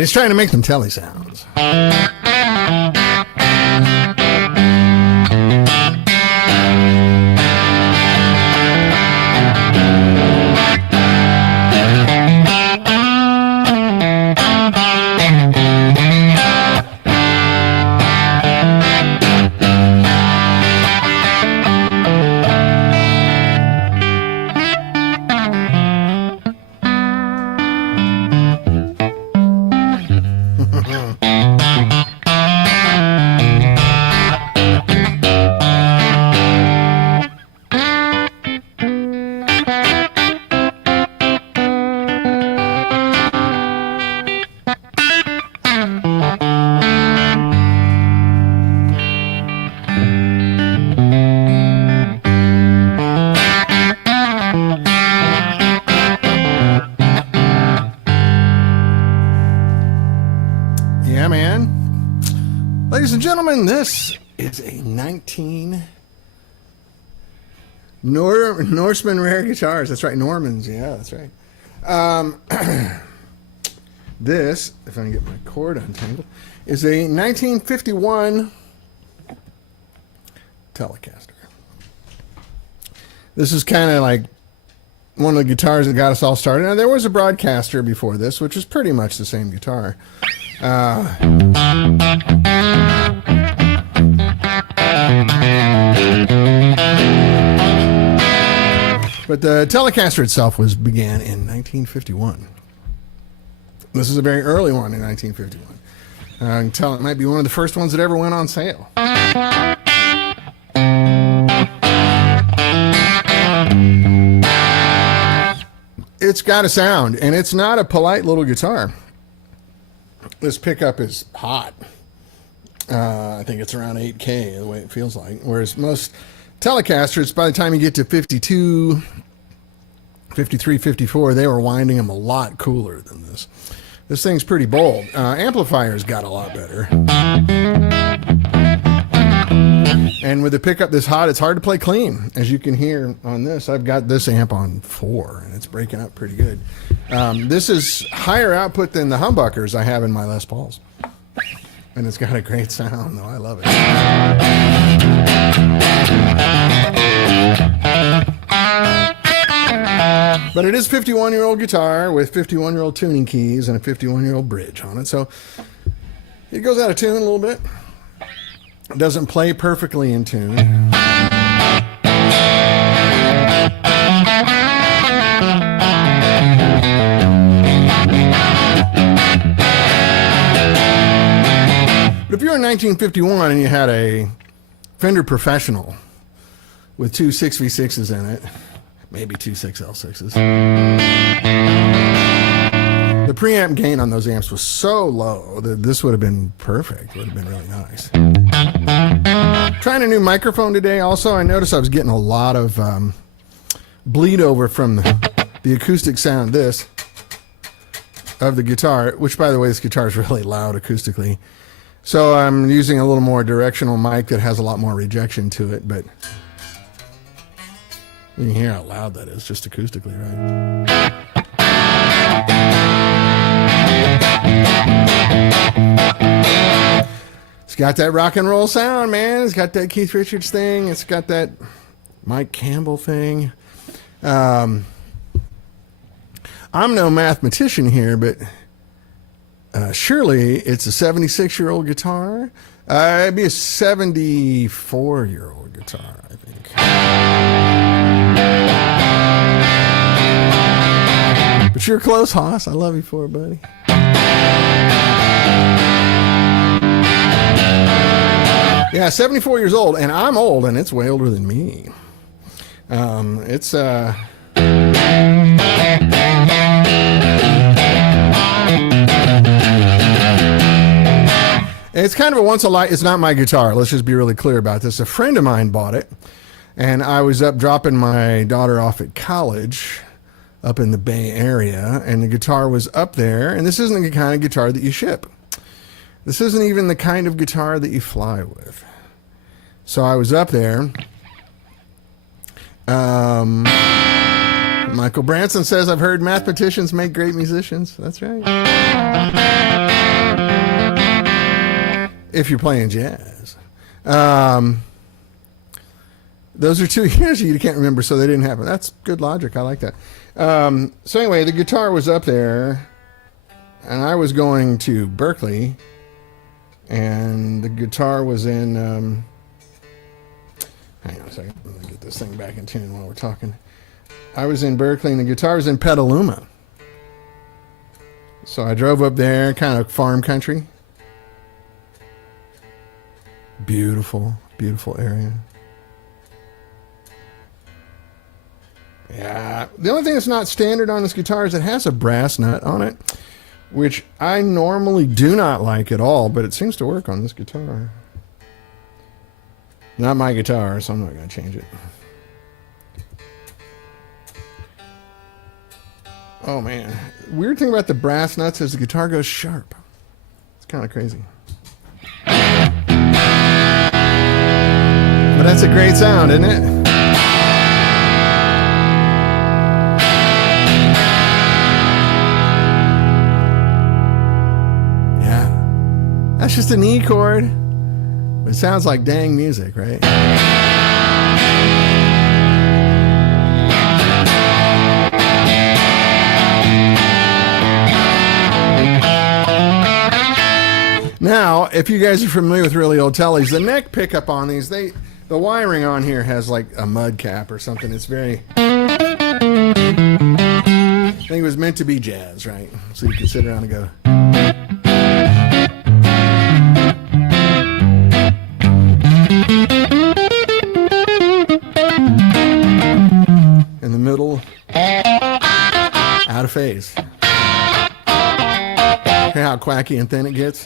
He's trying to make them Teles sounds. Yeah, man. Ladies and gentlemen, this is a 19 Norseman rare guitars. That's right, Normans. Yeah, that's right. This, if I can get my cord untangled, is a 1951 Telecaster. This is kind of like one of the guitars that got us all started. Now, there was a Broadcaster before this, which is pretty much the same guitar. But the Telecaster itself began in 1951. This is a very early one in 1951. I can tell it might be one of the first ones that ever went on sale. It's got a sound, and it's not a polite little guitar. This pickup is hot. I think it's around 8K, the way it feels like. Whereas most Telecasters, by the time you get to 52, 53, 54, they were winding them a lot cooler than this. This thing's pretty bold. Amplifier's got a lot better. And with the pickup this hot, it's hard to play clean. As you can hear on this, I've got this amp on 4, and it's breaking up pretty good. This is higher output than the humbuckers I have in my Les Pauls. And it's got a great sound, though. I love it. But it is a 51-year-old guitar with 51-year-old tuning keys and a 51-year-old bridge on it. So it goes out of tune a little bit. It doesn't play perfectly in tune. But if you're in 1951 and you had a Fender Professional with two 6v6s in it, maybe two 6L6s, the preamp gain on those amps was so low that this would have been perfect. Would have been really nice. Trying a new microphone today also. I noticed I was getting a lot of bleed over from the acoustic sound of the guitar, which, by the way, this guitar is really loud acoustically. So I'm using a little more directional mic that has a lot more rejection to it, but you can hear how loud that is just acoustically, right? It's got that rock and roll sound, man. It's got that Keith Richards thing. It's got that Mike Campbell thing. I'm no mathematician here, but surely it's a 76-year-old guitar. It'd be a 74-year-old guitar, I think. But you're close, Haas. I love you for it, buddy. Yeah, 74 years old, and I'm old, and it's way older than me. It's kind of a once a life. It's not my guitar. Let's just be really clear about this. A friend of mine bought it, and I was up dropping my daughter off at college up in the Bay Area, and the guitar was up there, and this isn't the kind of guitar that you ship. This isn't even the kind of guitar that you fly with. So I was up there. My Michael Branson says, I've heard mathematicians make great musicians. That's right. If you're playing jazz. Those are 2 years you can't remember, so they didn't happen. That's good logic. I like that. So anyway, the guitar was up there, and I was going to Berkeley, and the guitar was in... hang on a second. Let me get this thing back in tune while we're talking. I was in Berkeley, and the guitar was in Petaluma. So I drove up there, kind of farm country. Beautiful, beautiful area. Yeah. The only thing that's not standard on this guitar is it has a brass nut on it, which I normally do not like at all, but it seems to work on this guitar. Not my guitar, so I'm not going to change it. Oh, man. Weird thing about the brass nuts is the guitar goes sharp. It's kind of crazy. But that's a great sound, isn't it? Yeah. That's just an E chord. It sounds like dang music, right? Now, if you guys are familiar with really old Teles, the neck pickup on these, the wiring on here has like a mud cap or something. It's very... I think it was meant to be jazz, right? So you can sit around and go... in the middle, out of phase. Hear how quacky and thin it gets?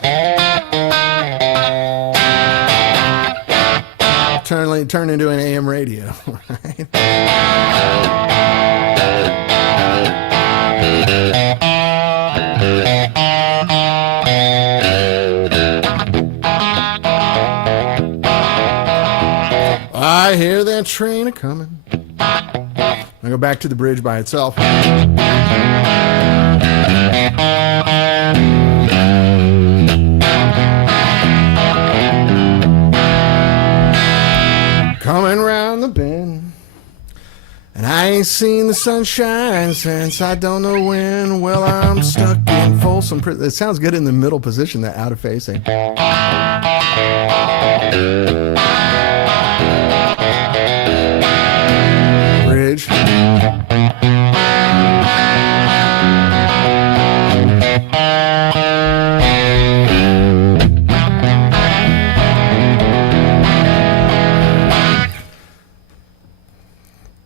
Turn into an AM radio, right? I hear that train a-coming. I go back to the bridge by itself. Coming round the bend, and I ain't seen the sunshine since I don't know when. Well, I'm stuck in Folsom Prison. It sounds good in the middle position, that out of phase thing. Bridge.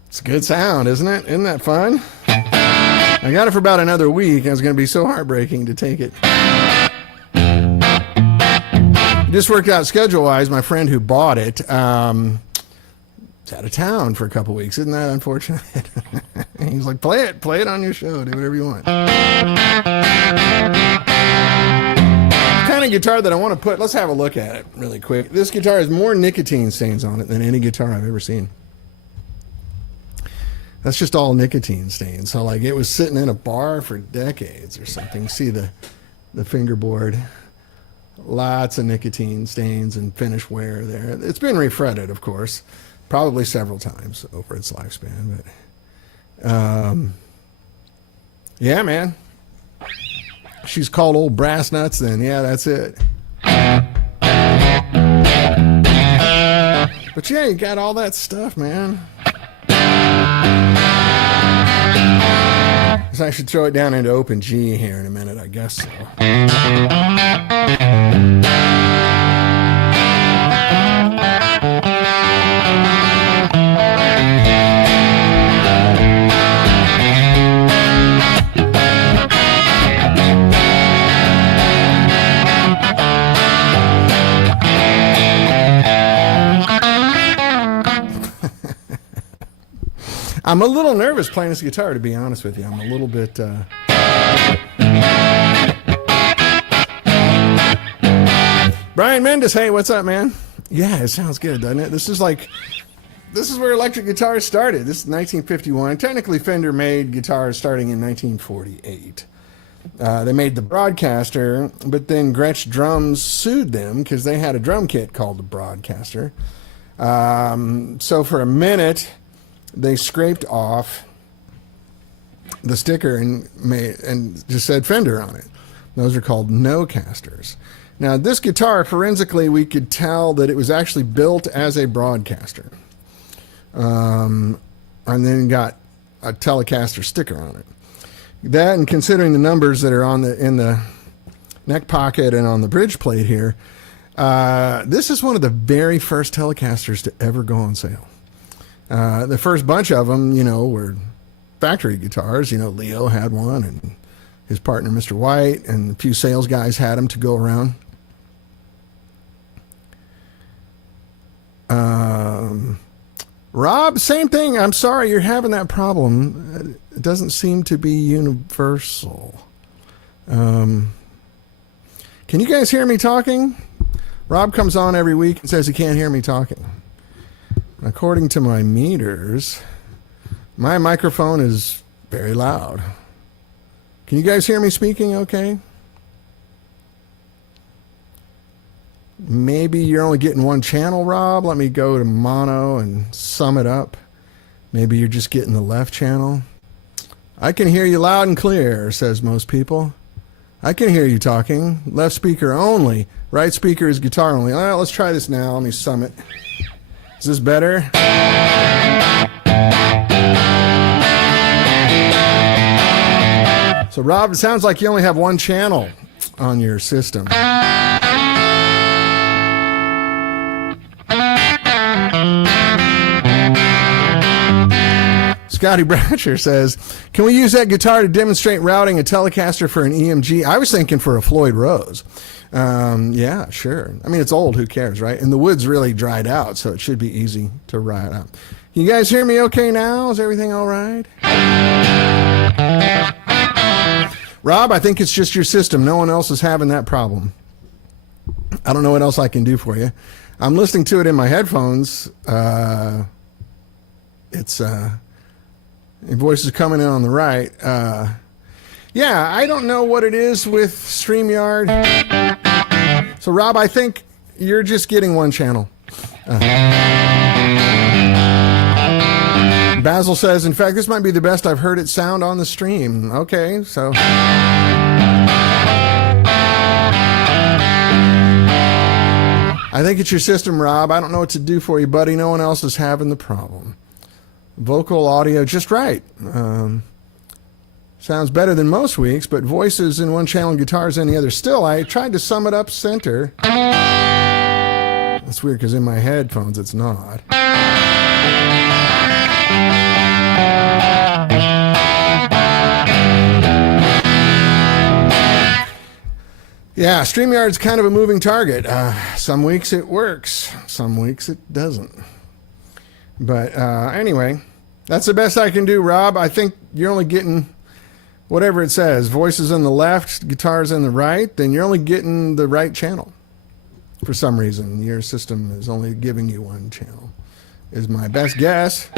It's a good sound, isn't it? Isn't that fun? I got it for about another week, and it was going to be so heartbreaking to take it. It just worked out schedule-wise. My friend who bought it was out of town for a couple weeks. Isn't that unfortunate? He's like, play it on your show. Do whatever you want. The kind of guitar that I want to put, let's have a look at it really quick. This guitar has more nicotine stains on it than any guitar I've ever seen. That's just all nicotine stains. So like it was sitting in a bar for decades or something. See the fingerboard. Lots of nicotine stains and finish wear there. It's been refretted, of course, probably several times over its lifespan. But yeah, man. She's called Old Brass Nuts then. Yeah, that's it. But yeah, you got all that stuff, man. So I should throw it down into open G here in a minute, I guess so. I'm a little nervous playing this guitar, to be honest with you. I'm a little bit... Brian Mendes, hey, what's up, man? Yeah, it sounds good, doesn't it? This is like this is where electric guitars started. This is 1951. Technically, Fender made guitars starting in 1948. They made the Broadcaster, but then Gretsch Drums sued them because they had a drum kit called the Broadcaster. So for a minute, they scraped off the sticker and just said Fender on it. Those are called no-casters. Now, this guitar, forensically, we could tell that it was actually built as a Broadcaster. And then got a Telecaster sticker on it. That, and considering the numbers that are in the neck pocket and on the bridge plate here, this is one of the very first Telecasters to ever go on sale. The first bunch of them, were factory guitars. Leo had one, and his partner, Mr. White, and a few sales guys had them to go around. Rob, same thing. I'm sorry you're having that problem. It doesn't seem to be universal. Can you guys hear me talking? Rob comes on every week and says he can't hear me talking. According to my meters, my microphone is very loud. Can you guys hear me speaking okay? Maybe you're only getting one channel, Rob. Let me go to mono and sum it up. Maybe you're just getting the left channel. I can hear you loud and clear, says most people. I can hear you talking. Left speaker only. Right speaker is guitar only. All right, let's try this now. Let me sum it. Is this better? So, Rob, it sounds like you only have one channel on your system. Scotty Bratcher says, can we use that guitar to demonstrate routing a Telecaster for an EMG? I was thinking for a Floyd Rose. Yeah, sure. I mean, it's old. Who cares, right? And the wood's really dried out, so it should be easy to ride out. Can you guys hear me okay now? Is everything all right? Rob, I think it's just your system. No one else is having that problem. I don't know what else I can do for you. I'm listening to it in my headphones. Your voice is coming in on the right. Yeah, I don't know what it is with StreamYard. So, Rob, I think you're just getting one channel. Basil says, in fact, this might be the best I've heard it sound on the stream. Okay, so... I think it's your system, Rob. I don't know what to do for you, buddy. No one else is having the problem. Vocal audio just right. Sounds better than most weeks, but voices in one channel and guitars in the other. Still, I tried to sum it up center. That's weird because in my headphones it's not. Yeah, StreamYard's kind of a moving target. Some weeks it works, some weeks it doesn't. But anyway, that's the best I can do, Rob. I think you're only getting whatever it says. Voices on the left, guitars on the right, then you're only getting the right channel. For some reason, your system is only giving you one channel, is my best guess.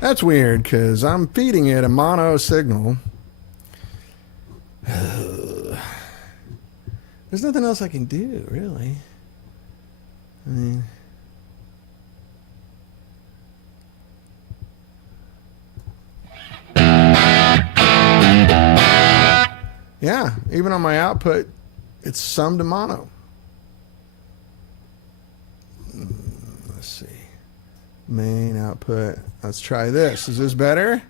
That's weird, because I'm feeding it a mono signal. There's nothing else I can do, really. I mean... Yeah, even on my output, it's summed to mono. Let's see. Main output. Let's try this. Is this better?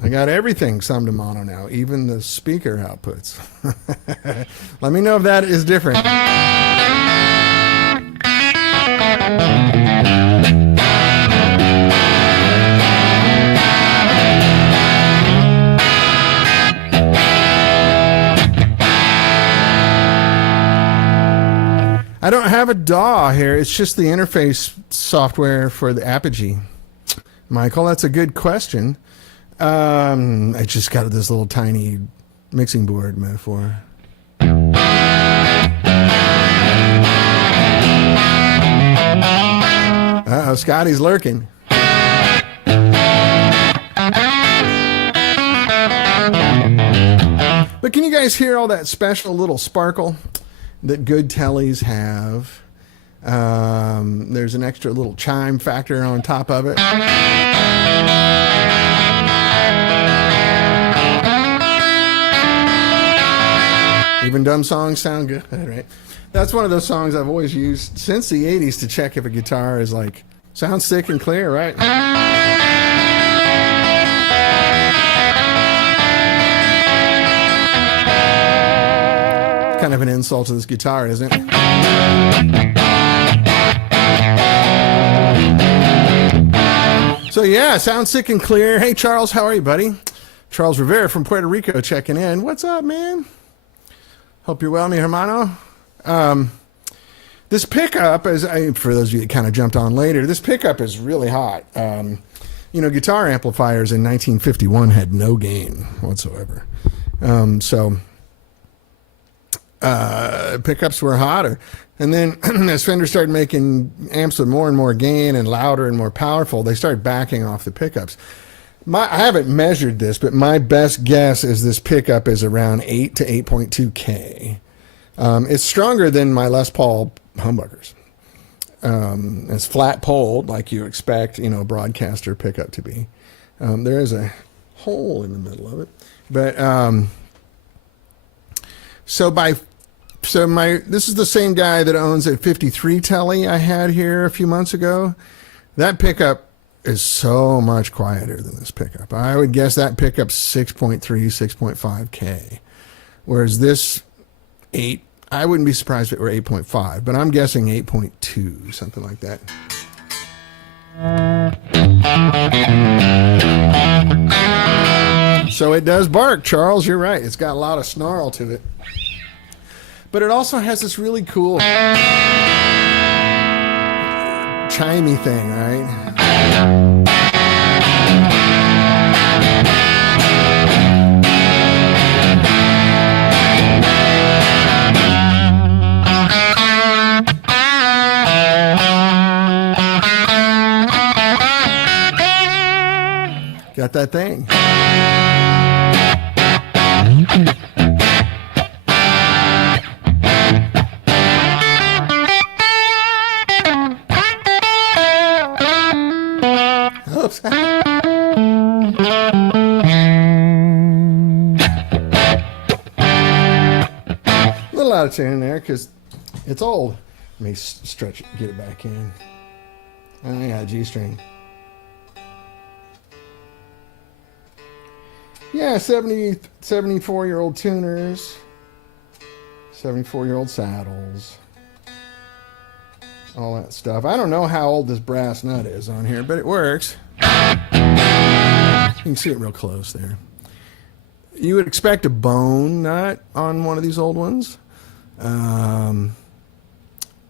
I got everything summed to mono now, even the speaker outputs. Let me know if that is different. I don't have a DAW here. It's just the interface software for the Apogee. Michael, that's a good question. I just got this little tiny mixing board metaphor. Uh-oh, Scotty's lurking. But can you guys hear all that special little sparkle that good Teles have? There's an extra little chime factor on top of it. Even dumb songs sound good, right? That's one of those songs I've always used since the 80s to check if a guitar is like, sounds thick and clear, right? Kind of an insult to this guitar, isn't it? So yeah, sounds thick and clear. Hey Charles, how are you, buddy? Charles Rivera from Puerto Rico checking in. What's up, man? Hope you're well, mi hermano. This pickup, for those of you that kind of jumped on later, this pickup is really hot. You know, guitar amplifiers in 1951 had no gain whatsoever. Pickups were hotter. And then as Fender started making amps with more and more gain and louder and more powerful, they started backing off the pickups. I haven't measured this, but my best guess is this pickup is around 8 to 8.2K. It's stronger than my Les Paul humbuckers. It's flat-poled, like you expect, you know, a broadcaster pickup to be. There is a hole in the middle of it. But this is the same guy that owns a 53 Tele I had here a few months ago. That pickup is so much quieter than this pickup. I would guess that pickup's 6.3, 6.5K. Whereas this 8, I wouldn't be surprised if it were 8.5, but I'm guessing 8.2, something like that. So it does bark, Charles, you're right. It's got a lot of snarl to it. But it also has this really cool chimey thing, right? Got that thing. Oops. A little out of tune there because it's old. Let me stretch it, get it back in. Oh yeah, G string. Yeah, 74-year-old tuners, 74-year-old saddles, all that stuff. I don't know how old this brass nut is on here, but it works. You can see it real close there. You would expect a bone nut on one of these old ones,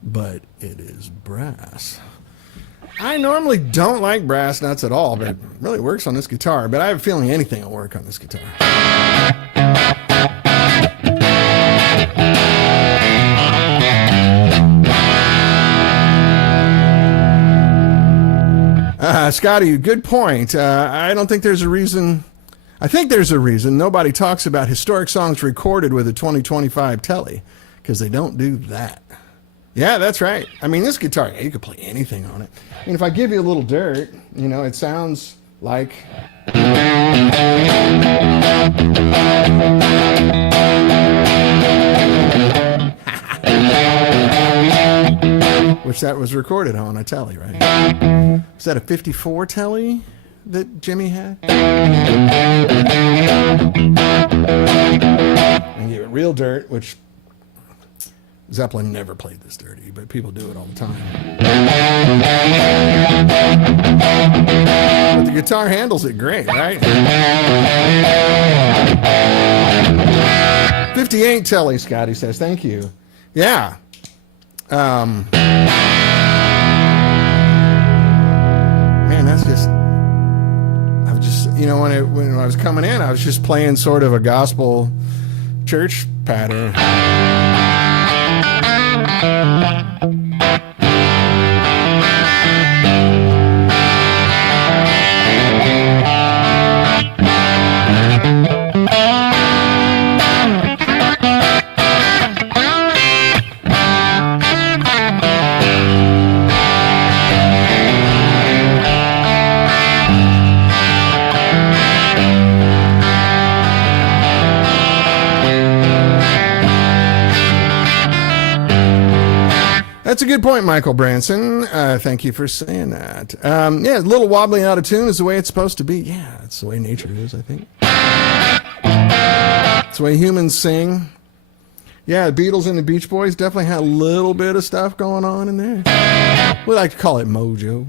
but it is brass. I normally don't like brass nuts at all, but it really works on this guitar. But I have a feeling anything will work on this guitar. Scotty, good point. I don't think there's a reason. I think there's a reason nobody talks about historic songs recorded with a 2025 Tele, because they don't do that. Yeah, that's right. I mean, this guitar, you could play anything on it. I mean, if I give you a little dirt, you know, it sounds like... Which that was recorded on a Tele, right? Was that a 54 Tele that Jimmy had? And give it real dirt, which... Zeppelin never played this dirty, but people do it all the time. But the guitar handles it great, right? 58 Tele, Scotty says. Thank you. Yeah. Man, that's just. I was just, when I was coming in, I was just playing sort of a gospel church pattern. That's a good point, Michael Branson. Thank you for saying that. Yeah, a little wobbly out of tune is the way it's supposed to be. Yeah, that's the way nature is, I think. It's the way humans sing. Yeah, the Beatles and the Beach Boys definitely had a little bit of stuff going on in there. We like to call it mojo.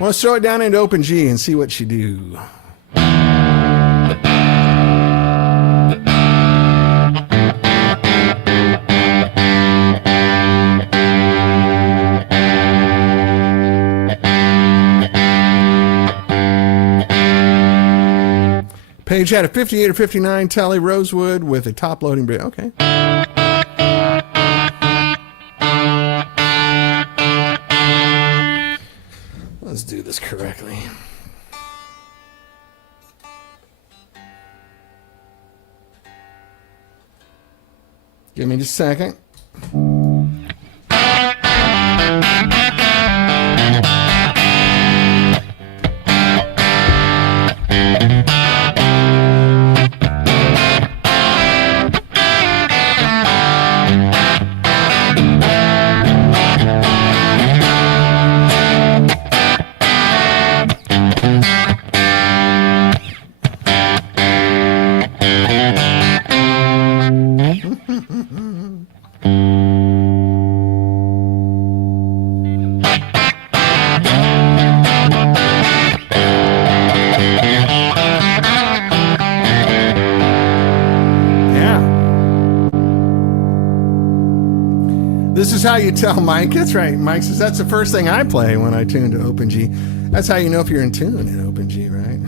Let's throw it down into open G and see what you do. Page had a 58 or 59 Tele Rosewood with a top loading bridge. Okay. Let's do this correctly. Give me just a second. This is how you tell Mike. That's right. Mike says that's the first thing I play when I tune to open G. That's how you know if you're in tune in open G, right?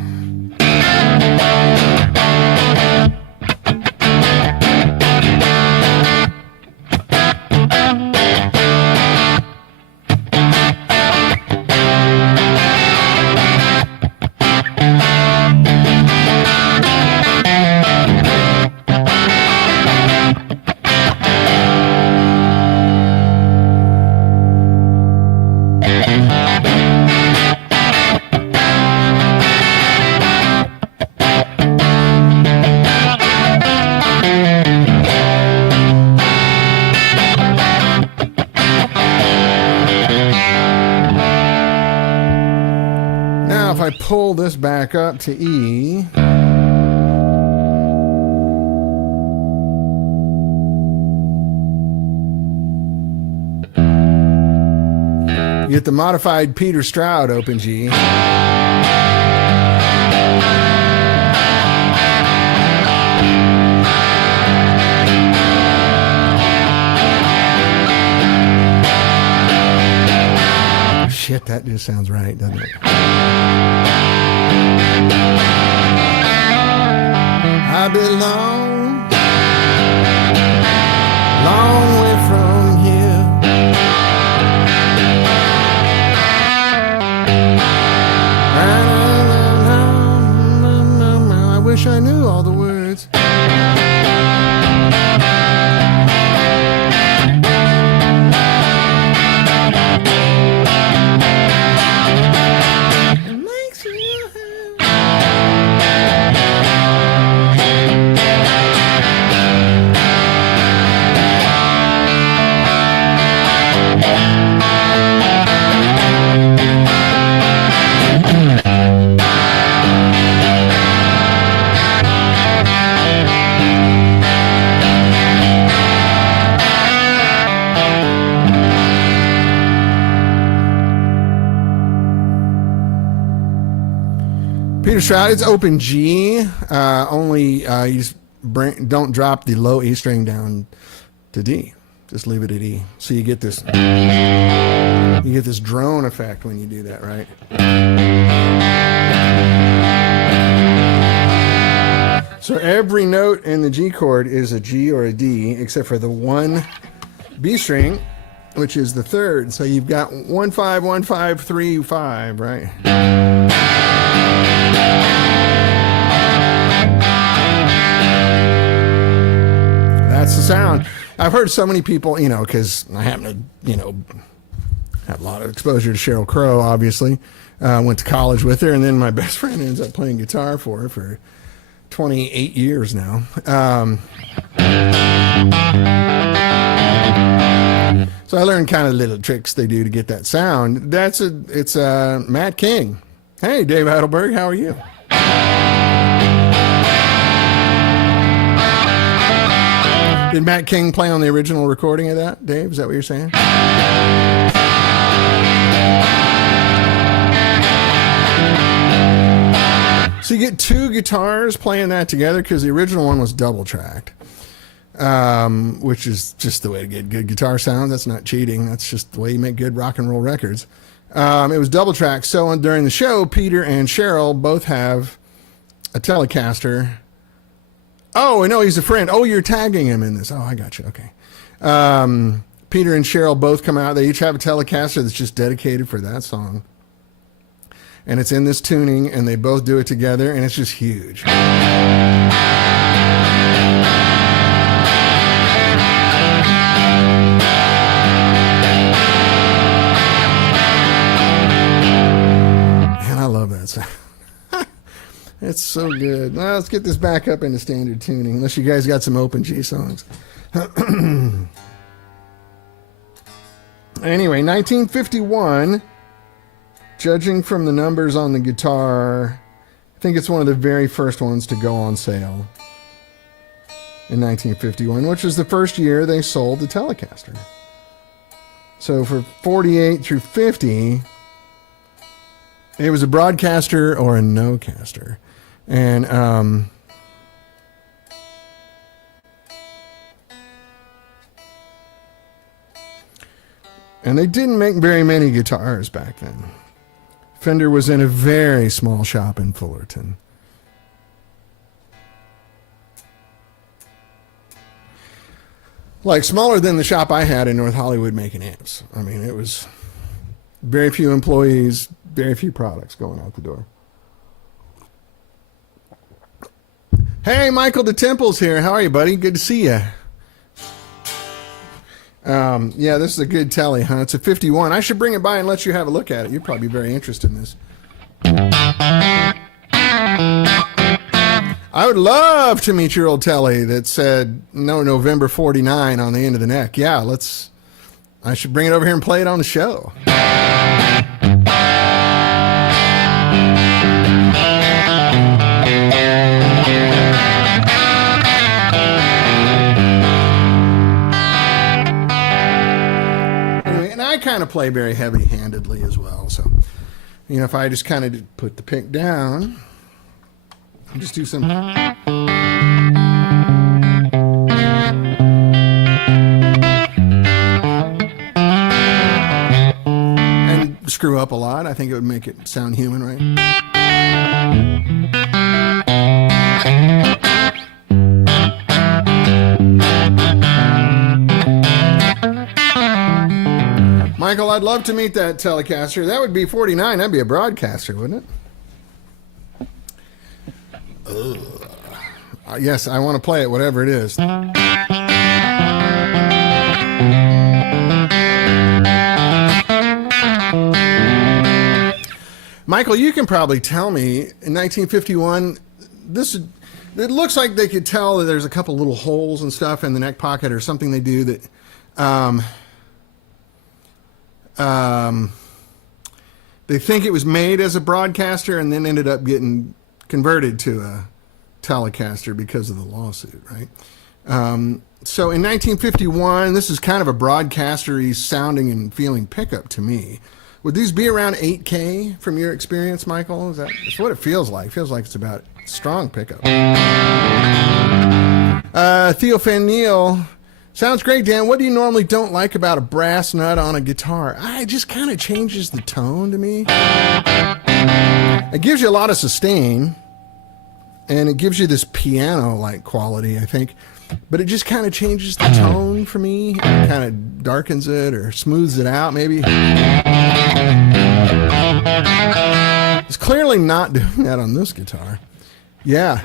Pull this back up to E. You get the modified Peter Stroud open G. Shit, that just sounds right, doesn't it? I belong long way from here. I wish I knew all the words. Peter Stroud, it's open G. Only you just don't drop the low E string down to D. Just leave it at E. So you get this drone effect when you do that, right? So every note in the G chord is a G or a D, except for the one B string, which is the third. So you've got 1 5 1 5 3 5, right? That's the sound. I've heard so many people, because I happen to, have a lot of exposure to Sheryl Crow, obviously. Went to college with her, and then my best friend ends up playing guitar for her for 28 years now. So I learned kind of little tricks they do to get that sound. It's Matt King. Hey, Dave Heidelberg, how are you? Did Matt King play on the original recording of that, Dave? Is that what you're saying? So you get two guitars playing that together, because the original one was double tracked, which is just the way to get good guitar sound. That's not cheating. That's just the way you make good rock and roll records. It was double tracked. So during the show, Peter and Sheryl both have a Telecaster. Oh, no, he's a friend. Oh, you're tagging him in this. Oh, I got you. Okay. Peter and Sheryl both come out. They each have a Telecaster that's just dedicated for that song. And it's in this tuning, and they both do it together, and it's just huge. And I love that sound. It's so good. Well, let's get this back up into standard tuning, unless you guys got some open G songs. Anyway, 1951, judging from the numbers on the guitar, I think it's one of the very first ones to go on sale in 1951, which was the first year they sold the Telecaster. So for 48 through 50, it was a broadcaster or a no-caster. And they didn't make very many guitars back then. Fender was in a very small shop in Fullerton. Like smaller than the shop I had in North Hollywood making amps. I mean, it was very few employees, very few products going out the door. Hey, Michael DeTemple's here. How are you, buddy? Good to see you. Yeah, this is a good Tele, huh? It's a 51. I should bring it by and let you have a look at it. You're probably very interested in this. I would love to meet your old Tele that said no November 49 on the end of the neck. Yeah, I should bring it over here and play it on the show. I kind of play very heavy-handedly as well, so if I just kind of put the pick down and just do some and screw up a lot, I think it would make it sound human, right? Michael, I'd love to meet that Telecaster. That would be 49. That'd be a broadcaster, wouldn't it? Yes, I want to play it, whatever it is. Michael, you can probably tell me, in 1951, it looks like they could tell that there's a couple little holes and stuff in the neck pocket or something they do that... they think it was made as a broadcaster and then ended up getting converted to a Telecaster because of the lawsuit, right? So in 1951, this is kind of a broadcastery sounding and feeling pickup to me. Would these be around 8K from your experience, Michael? That's what it feels like. It feels like it's about strong pickup. Theo Fan Neil, sounds great, Dan. What do you normally don't like about a brass nut on a guitar? It just kind of changes the tone to me. It gives you a lot of sustain, and it gives you this piano-like quality, I think. But it just kind of changes the tone for me. It kind of darkens it or smooths it out, maybe. It's clearly not doing that on this guitar. Yeah.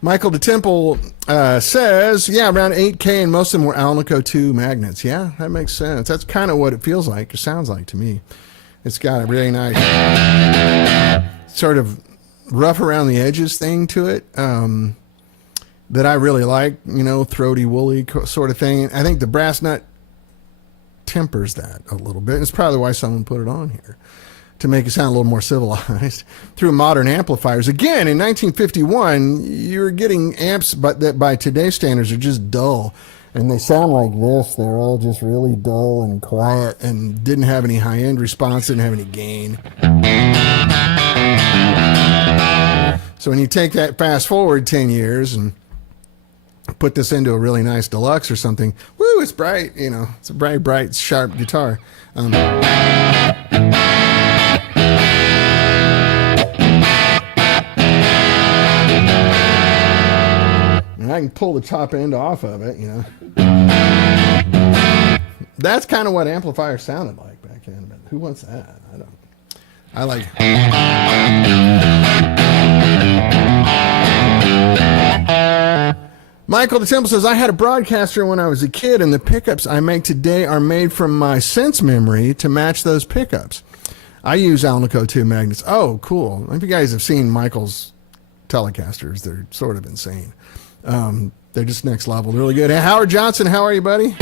Michael DeTemple says, yeah, around 8K, and most of them were Alnico 2 magnets. Yeah, that makes sense. That's kind of what it feels like, or sounds like to me. It's got a really nice sort of rough around the edges thing to it. That I really like, throaty, woolly sort of thing. I think the brass nut tempers that a little bit. It's probably why someone put it on here, to make it sound a little more civilized through modern amplifiers. Again, in 1951, you were getting amps that by today's standards are just dull. And they sound like this. They're all just really dull and quiet and didn't have any high-end response, didn't have any gain. So when you take that fast forward 10 years and put this into a really nice deluxe or something, woo, it's bright, it's a bright, sharp guitar. And I can pull the top end off of it, That's kind of what amplifiers sounded like back then, but who wants that? I like Michael the Temple says, I had a broadcaster when I was a kid, and the pickups I make today are made from my sense memory to match those pickups. I use Alnico 2 magnets. Oh, cool. If you guys have seen Michael's Telecasters, they're sort of insane. They're just next level. They're really good. Hey, Howard Johnson, how are you, buddy?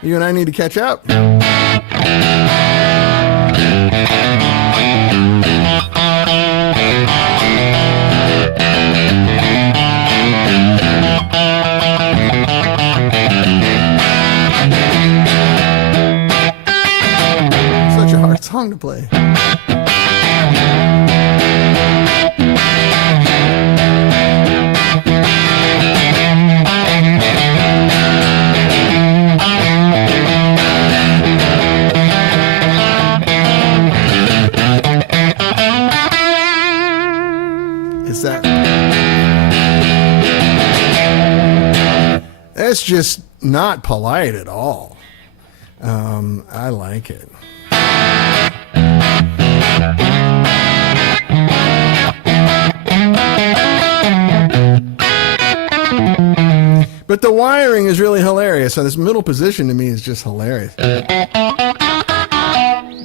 You and I need to catch up. Song to play. Is that? That's just not polite at all. I like it. But the wiring is really hilarious. So this middle position to me is just hilarious.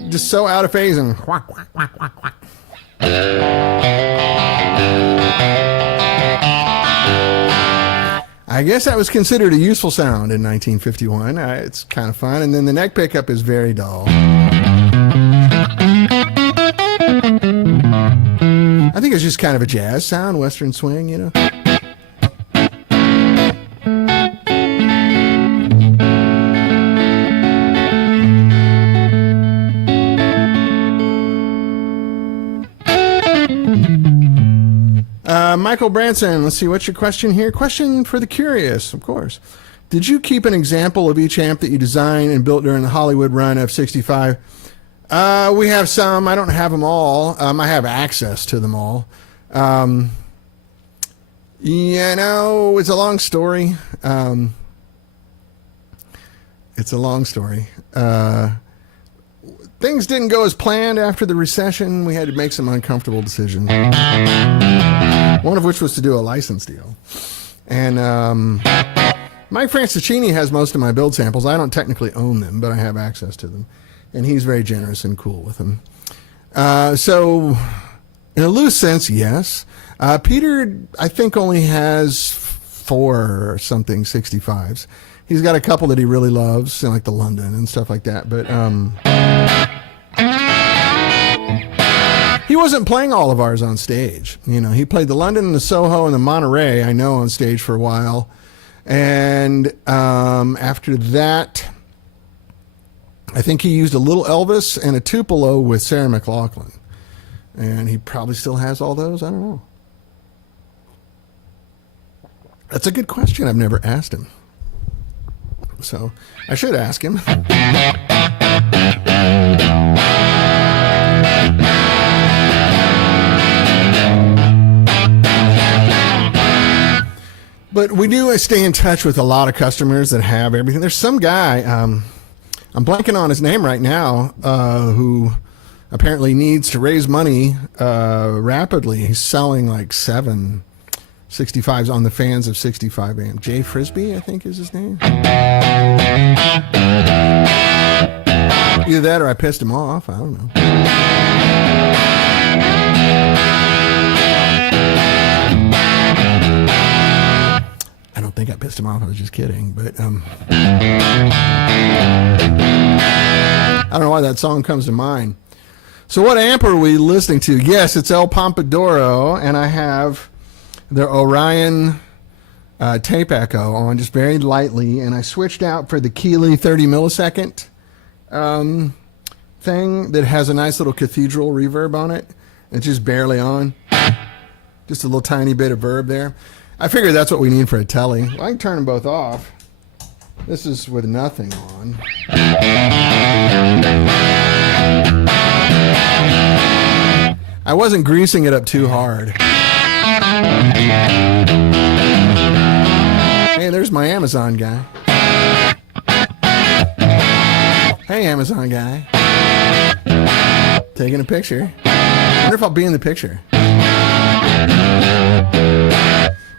Just so out of phase and whack, whack, whack, whack, whack. I guess that was considered a useful sound in 1951. It's kind of fun. And then the neck pickup is very dull. I think it's just kind of a jazz sound, Western swing, Michael Branson, let's see, what's your question here? Question for the curious, of course. Did you keep an example of each amp that you designed and built during the Hollywood run of 65? We have some. I don't have them all. I have access to them all. It's a long story. Things didn't go as planned after the recession. We had to make some uncomfortable decisions. One of which was to do a license deal. And Mike Francescini has most of my build samples. I don't technically own them, but I have access to them. And he's very generous and cool with them. So, in a loose sense, yes. Peter, I think, only has 4 or something 65s. He's got a couple that he really loves, like the London and stuff like that. But he wasn't playing all of ours on stage. He played the London and the Soho and the Monterey, I know, on stage for a while. And after that, I think he used a little Elvis and a Tupelo with Sarah McLachlan. And he probably still has all those. I don't know. That's a good question. I've never asked him. So I should ask him. But we do stay in touch with a lot of customers that have everything. There's some guy, I'm blanking on his name right now, who apparently needs to raise money rapidly. He's selling like 7 65s on the Fans of 65 amp. Jay Frisbee, I think is his name. Either that or I pissed him off. I don't know. I don't think I pissed him off. I was just kidding. But I don't know why that song comes to mind. So what amp are we listening to? Yes, it's El Pompadouro, and I have the Orion tape echo on just very lightly, and I switched out for the Keeley 30 millisecond thing that has a nice little cathedral reverb on it. It's just barely on. Just a little tiny bit of verb there. I figured that's what we need for a Tele. Well, I can turn them both off. This is with nothing on. I wasn't greasing it up too hard. Hey, there's my Amazon guy. Hey, Amazon guy. Taking a picture. I wonder if I'll be in the picture.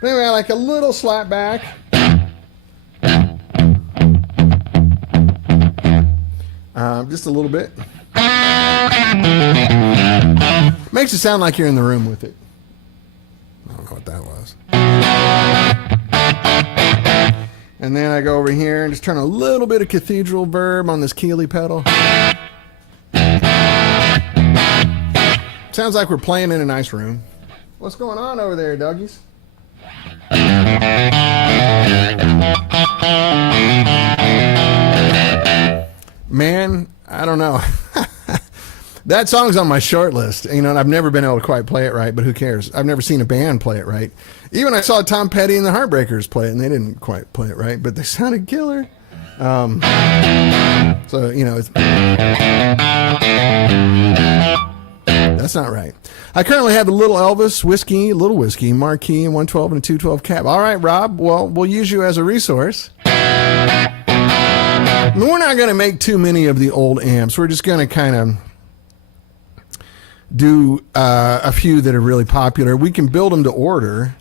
But anyway, I like a little slap back. Just a little bit. Makes it sound like you're in the room with it. I don't know what that was. And then I go over here and just turn a little bit of cathedral verb on this Keeley pedal. Sounds like we're playing in a nice room. What's going on over there, doggies? Man, I don't know. That song's on my short list, you know, and I've never been able to quite play it right, but who cares? I've never seen a band play it right. Even I saw Tom Petty and the Heartbreakers play it, and they didn't quite play it right, but they sounded killer. So, you know, that's not right. I currently have a little Elvis whiskey, marquee, 112 and a 212 cap. All right, Rob, well, we'll use you as a resource. We're not going to make too many of the old amps. We're just going to kind of do a few that are really popular. We can build them to order.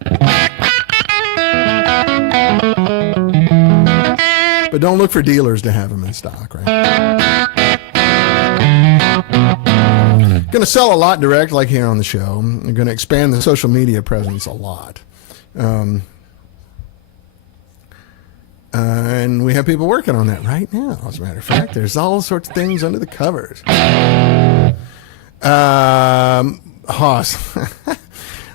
But don't look for dealers to have them in stock, right? Going to sell a lot direct, like here on the show. I'm going to expand the social media presence a lot. And we have people working on that right now. As a matter of fact, there's all sorts of things under the covers. Hoss.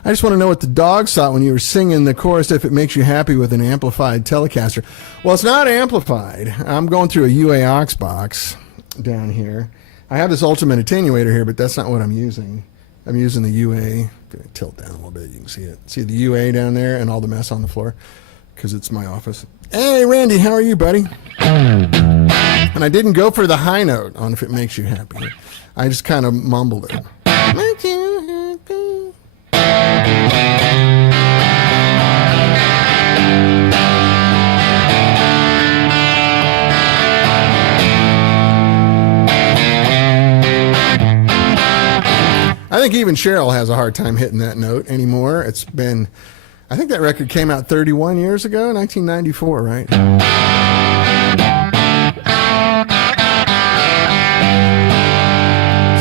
I just want to know what the dogs thought when you were singing the chorus, if it makes you happy with an amplified Telecaster. Well, it's not amplified. I'm going through a UA aux box down here. I have this ultimate attenuator here, but that's not what I'm using. I'm using the UA. I'm going to tilt down a little bit. You can see it. See the UA down there and all the mess on the floor because it's my office. Hey, Randy, how are you, buddy? And I didn't go for the high note on if it makes you happy. I just kind of mumbled it. Makes you happy. I think even Cheryl has a hard time hitting that note anymore. It's been, I think that record came out 31 years ago, 1994, right?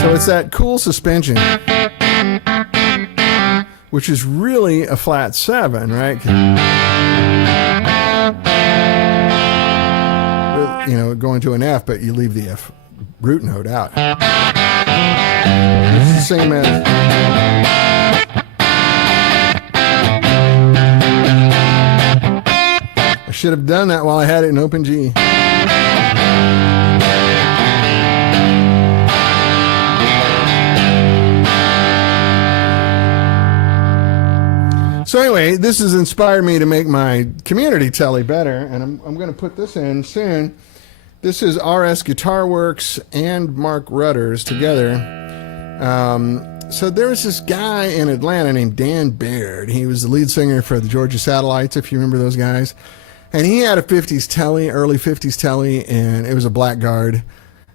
So it's that cool suspension, which is really a flat 7, right? You know, going to an F, but you leave the F root note out. It's the same as... I should have done that while I had it in open G. So anyway, this has inspired me to make my community telly better, and I'm going to put this in soon. This is RS Guitar Works and Mark Rudders together. So there was this guy in Atlanta named Dan Baird. He was the lead singer for the Georgia Satellites, if you remember those guys. And he had a 50s telly, early 50s telly, and it was a Blackguard.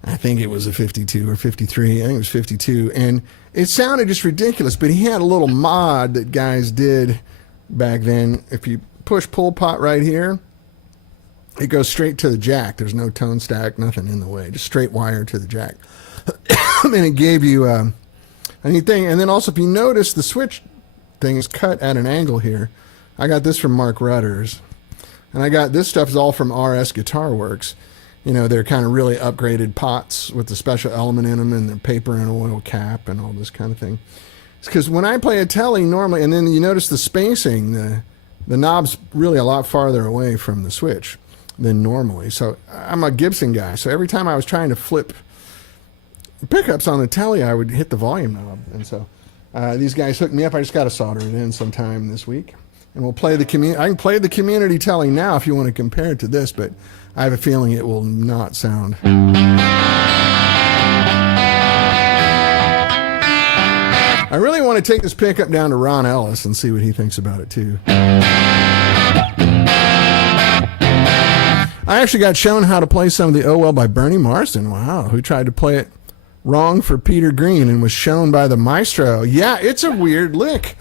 I think it was a 52 or 53. I think it was 52. And it sounded just ridiculous, but he had a little mod that guys did back then. If you push pull pot right here, it goes straight to the jack. There's no tone stack, nothing in the way, just straight wire to the jack. And it gave you a neat thing. And then also, if you notice, the switch thing is cut at an angle here. I got this from Mark Rudders. And I got this stuff is all from RS Guitar Works. You know, they're kind of really upgraded pots with the special element in them and the paper and oil cap and all this kind of thing. It's because when I play a telly normally, and then you notice the spacing, the knob's really a lot farther away from the switch than normally. So I'm a Gibson guy, so every time I was trying to flip pickups on the telly, I would hit the volume knob. And so these guys hooked me up. I just got to solder it in sometime this week. And we'll play the community. I can play the community telly now if you want to compare it to this, but I have a feeling it will not sound. I really want to take this pickup down to Ron Ellis and see what he thinks about it too. I actually got shown how to play some of the Oh Well by Bernie Marsden. Wow, who tried to play it wrong for Peter Green and was shown by the maestro. Yeah, it's a weird lick.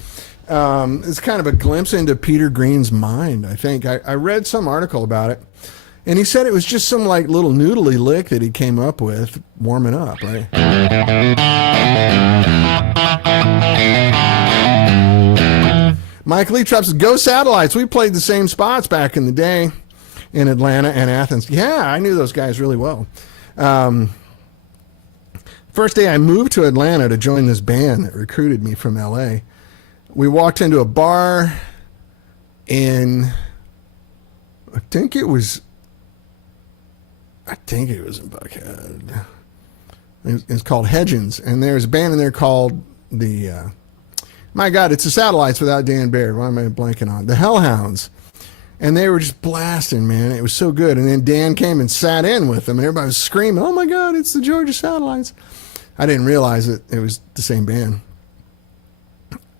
It's kind of a glimpse into Peter Green's mind, I think. I read some article about it, and he said it was just some like little noodly lick that he came up with warming up, right? Mike Lee says, go Satellites. We played the same spots back in the day in Atlanta and Athens. Yeah, I knew those guys really well. First day I moved to Atlanta to join this band that recruited me from LA. We walked into a bar in, I think it was in Buckhead. It's called Hedgens, and there's a band in there called my God, it's the Satellites without Dan Baird. Why am I blanking on? The Hellhounds. And they were just blasting, man. It was so good. And then Dan came and sat in with them, and everybody was screaming, oh my God, it's the Georgia Satellites. I didn't realize it was the same band.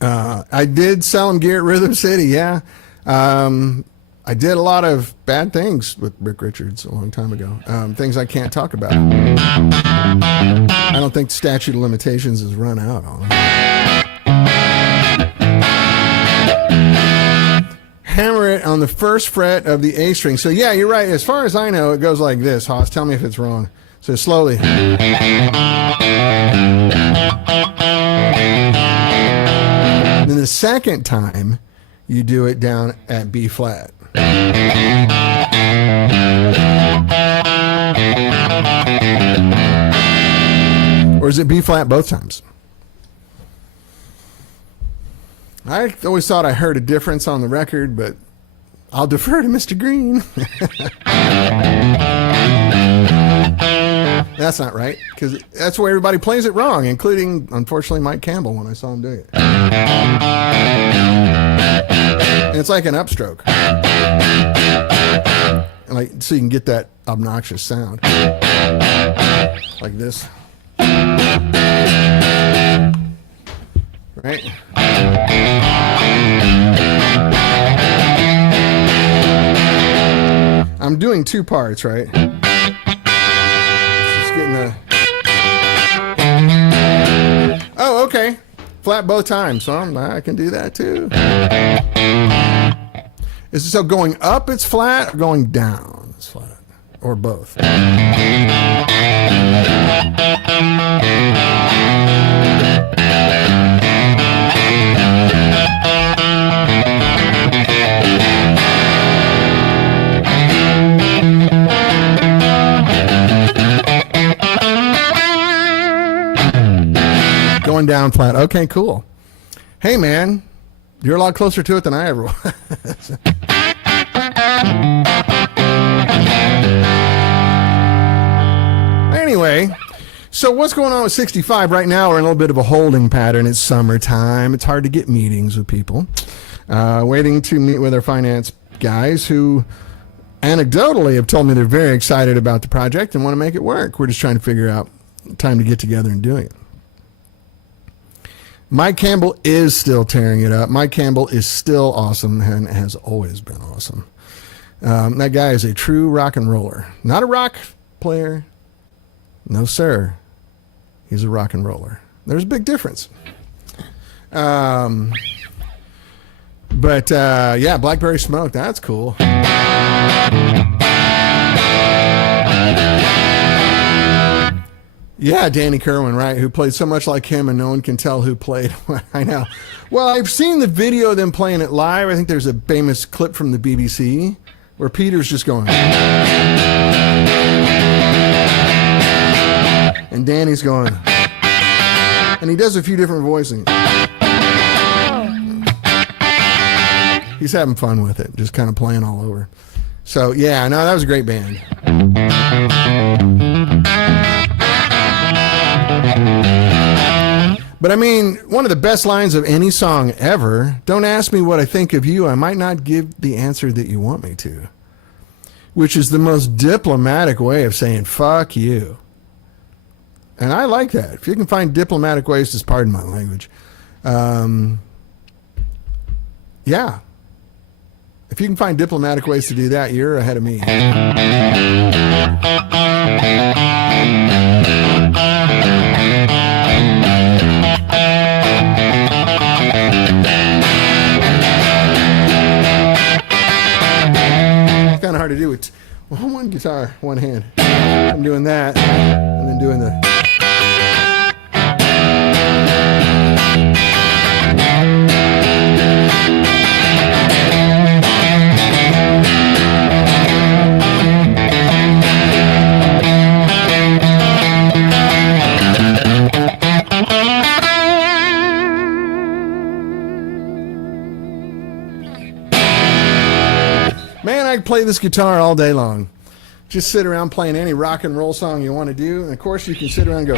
I did sell him gear at Rhythm City, yeah. I did a lot of bad things with Rick Richards a long time ago. Things I can't talk about. I don't think the statute of limitations has run out on him. Hammer it on the first fret of the A string. So yeah, you're right. As far as I know, it goes like this. Haas, tell me if it's wrong. So slowly. Then the second time, you do it down at B flat. Or is it B flat both times? I always thought I heard a difference on the record, but I'll defer to Mr. Green. That's not right, because that's where everybody plays it wrong, including, unfortunately, Mike Campbell when I saw him doing it. And it's like an upstroke. And like, so you can get that obnoxious sound. Like this. Right? I'm doing two parts, right? Just getting the... Oh, okay. Flat both times, so I can do that too. Is it so going up it's flat or going down it's flat? Or both? Going down flat. Okay, cool. Hey, man, you're a lot closer to it than I ever was. Anyway, so what's going on with 65 right now? We're in a little bit of a holding pattern. It's summertime. It's hard to get meetings with people. Waiting to meet with our finance guys who anecdotally have told me they're very excited about the project and want to make it work. We're just trying to figure out time to get together and doing it. Mike Campbell is still tearing it up. Mike Campbell is still awesome and has always been awesome. That guy is a true rock and roller. Not a rock player. No, sir. He's a rock and roller. There's a big difference. But yeah, Blackberry Smoke. That's cool. Yeah, Danny Kerwin, right, who played so much like him and no one can tell who played. I know. Well, I've seen the video of them playing it live. I think there's a famous clip from the BBC where Peter's just going. And Danny's going. And he does a few different voicing. He's having fun with it, just kind of playing all over. So, yeah, no, that was a great band. But I mean, one of the best lines of any song ever, don't ask me what I think of you, I might not give the answer that you want me to. Which is the most diplomatic way of saying, fuck you. And I like that. If you can find diplomatic ways, just pardon my language. Yeah. If you can find diplomatic ways to do that, you're ahead of me. Kind of hard to do with one guitar, one hand. I'm doing that, and then doing the. Man, I could play this guitar all day long. Just sit around playing any rock and roll song you want to do. And of course, you can sit around and go.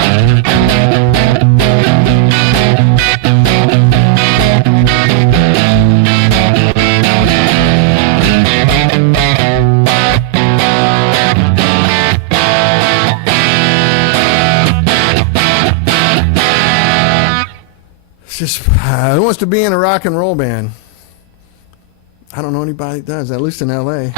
It's just, who wants to be in a rock and roll band? I don't know anybody that does, at least in LA.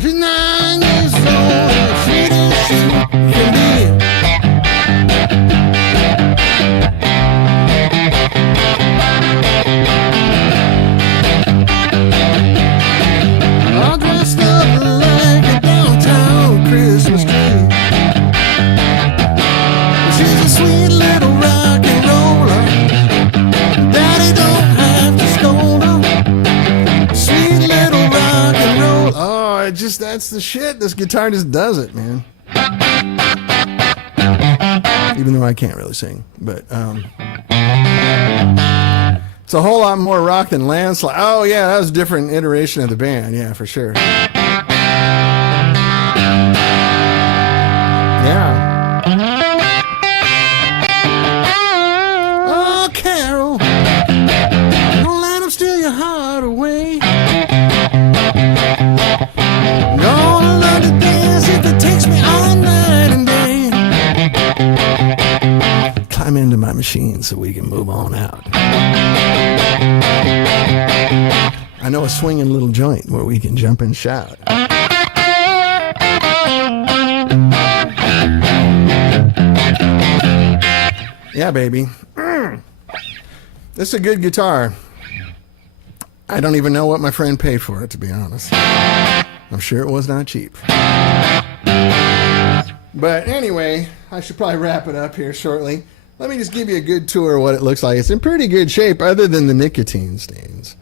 She's 9 years old, sweet as she can be. All dressed up like a downtown Christmas tree. She's a sweet little rock and roller. Daddy don't have to scold her. Sweet little rock and roll. Oh, it just, that's the shit. This guitar just does it, man. Even though I can't really sing, but it's a whole lot more rock than Landslide. Oh yeah, that was a different iteration of the band. Yeah, for sure. Yeah. Climb into my machine so we can move on out. I know a swinging little joint where we can jump and shout. Yeah, baby. This is a good guitar. I don't even know what my friend paid for it, to be honest. I'm sure it was not cheap. But anyway, I should probably wrap it up here shortly. Let me just give you a good tour of what it looks like. It's in pretty good shape other than the nicotine stains.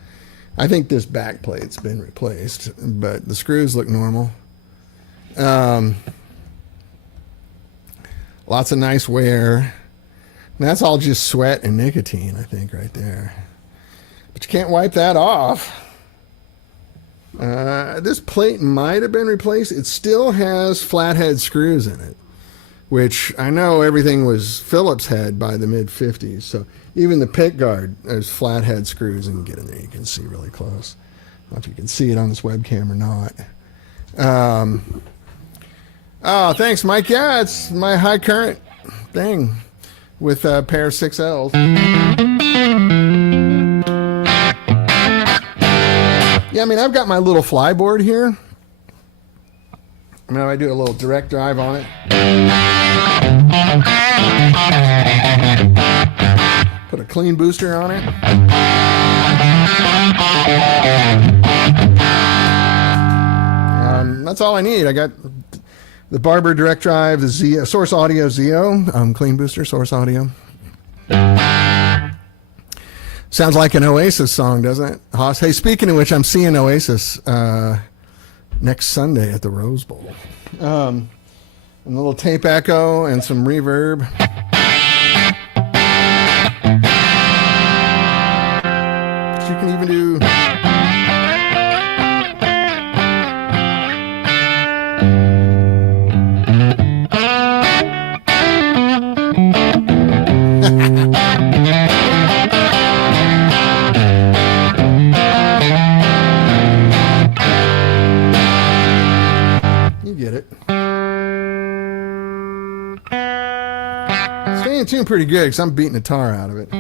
I think this back plate's been replaced, but the screws look normal. Lots of nice wear. And that's all just sweat and nicotine, I think, right there. But you can't wipe that off. This plate might have been replaced. It still has flathead screws in it. which I know everything was Phillips head by the mid-50s. So even the pick guard, there's flathead screws, and get in there. You can see really close. I don't know if you can see it on this webcam or not. Oh, thanks, Mike. Yeah, it's my high current thing with a pair of 6Ls. Yeah, I mean, I've got my little flyboard here. I mean, I do a little direct drive on it. Put a clean booster on it. That's all I need. I got the Barber direct drive, the Source Audio Zeo, clean booster, Source Audio. Sounds like an Oasis song, doesn't it, Haas? Hey, speaking of which, I'm seeing Oasis next Sunday at the Rose Bowl. A little tape echo and some reverb. You can even do... Tune pretty good because I'm beating the tar out of it.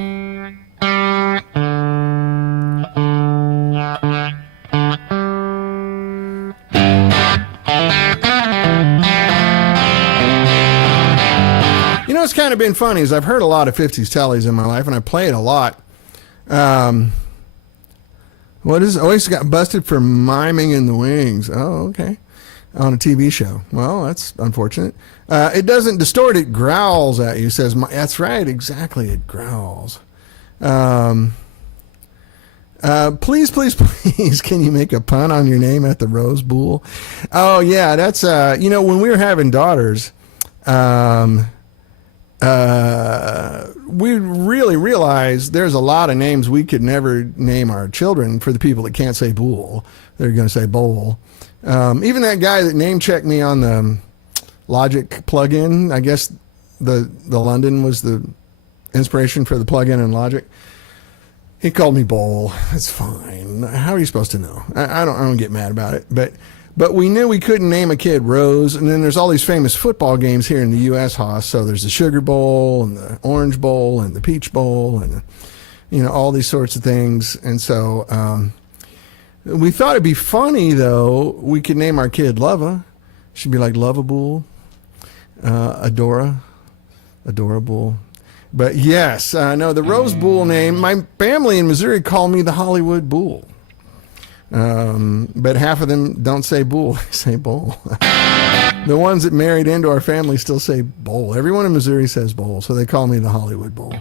You know, it's kind of been funny is I've heard a lot of 50s Teles in my life, and I play it a lot. What is it? Always got busted for miming in the wings. Oh, okay. On a TV show. Well, that's unfortunate. It doesn't distort, it growls at you, says, that's right, exactly, it growls. Please, please, please, can you make a pun on your name at the Rose Bowl? Oh, yeah, that's, you know, when we were having daughters, we really realized there's a lot of names we could never name our children for the people that can't say bool. They're going to say bowl. Even that guy that name checked me on the Logic plugin, I guess the London was the inspiration for the plugin in Logic. He called me Bowl. That's fine. How are you supposed to know? I don't get mad about it. But we knew we couldn't name a kid Rose. And then there's all these famous football games here in the U.S. Haas. So there's the Sugar Bowl and the Orange Bowl and the Peach Bowl and you know all these sorts of things. And so we thought it'd be funny though. We could name our kid Lova. She'd be like Lovable. Adorable. But yes, no, the Rose Bowl name, my family in Missouri call me the Hollywood Bull. But half of them don't say bull, they say bowl. The ones that married into our family still say bowl. Everyone in Missouri says bowl, so they call me the Hollywood Bull.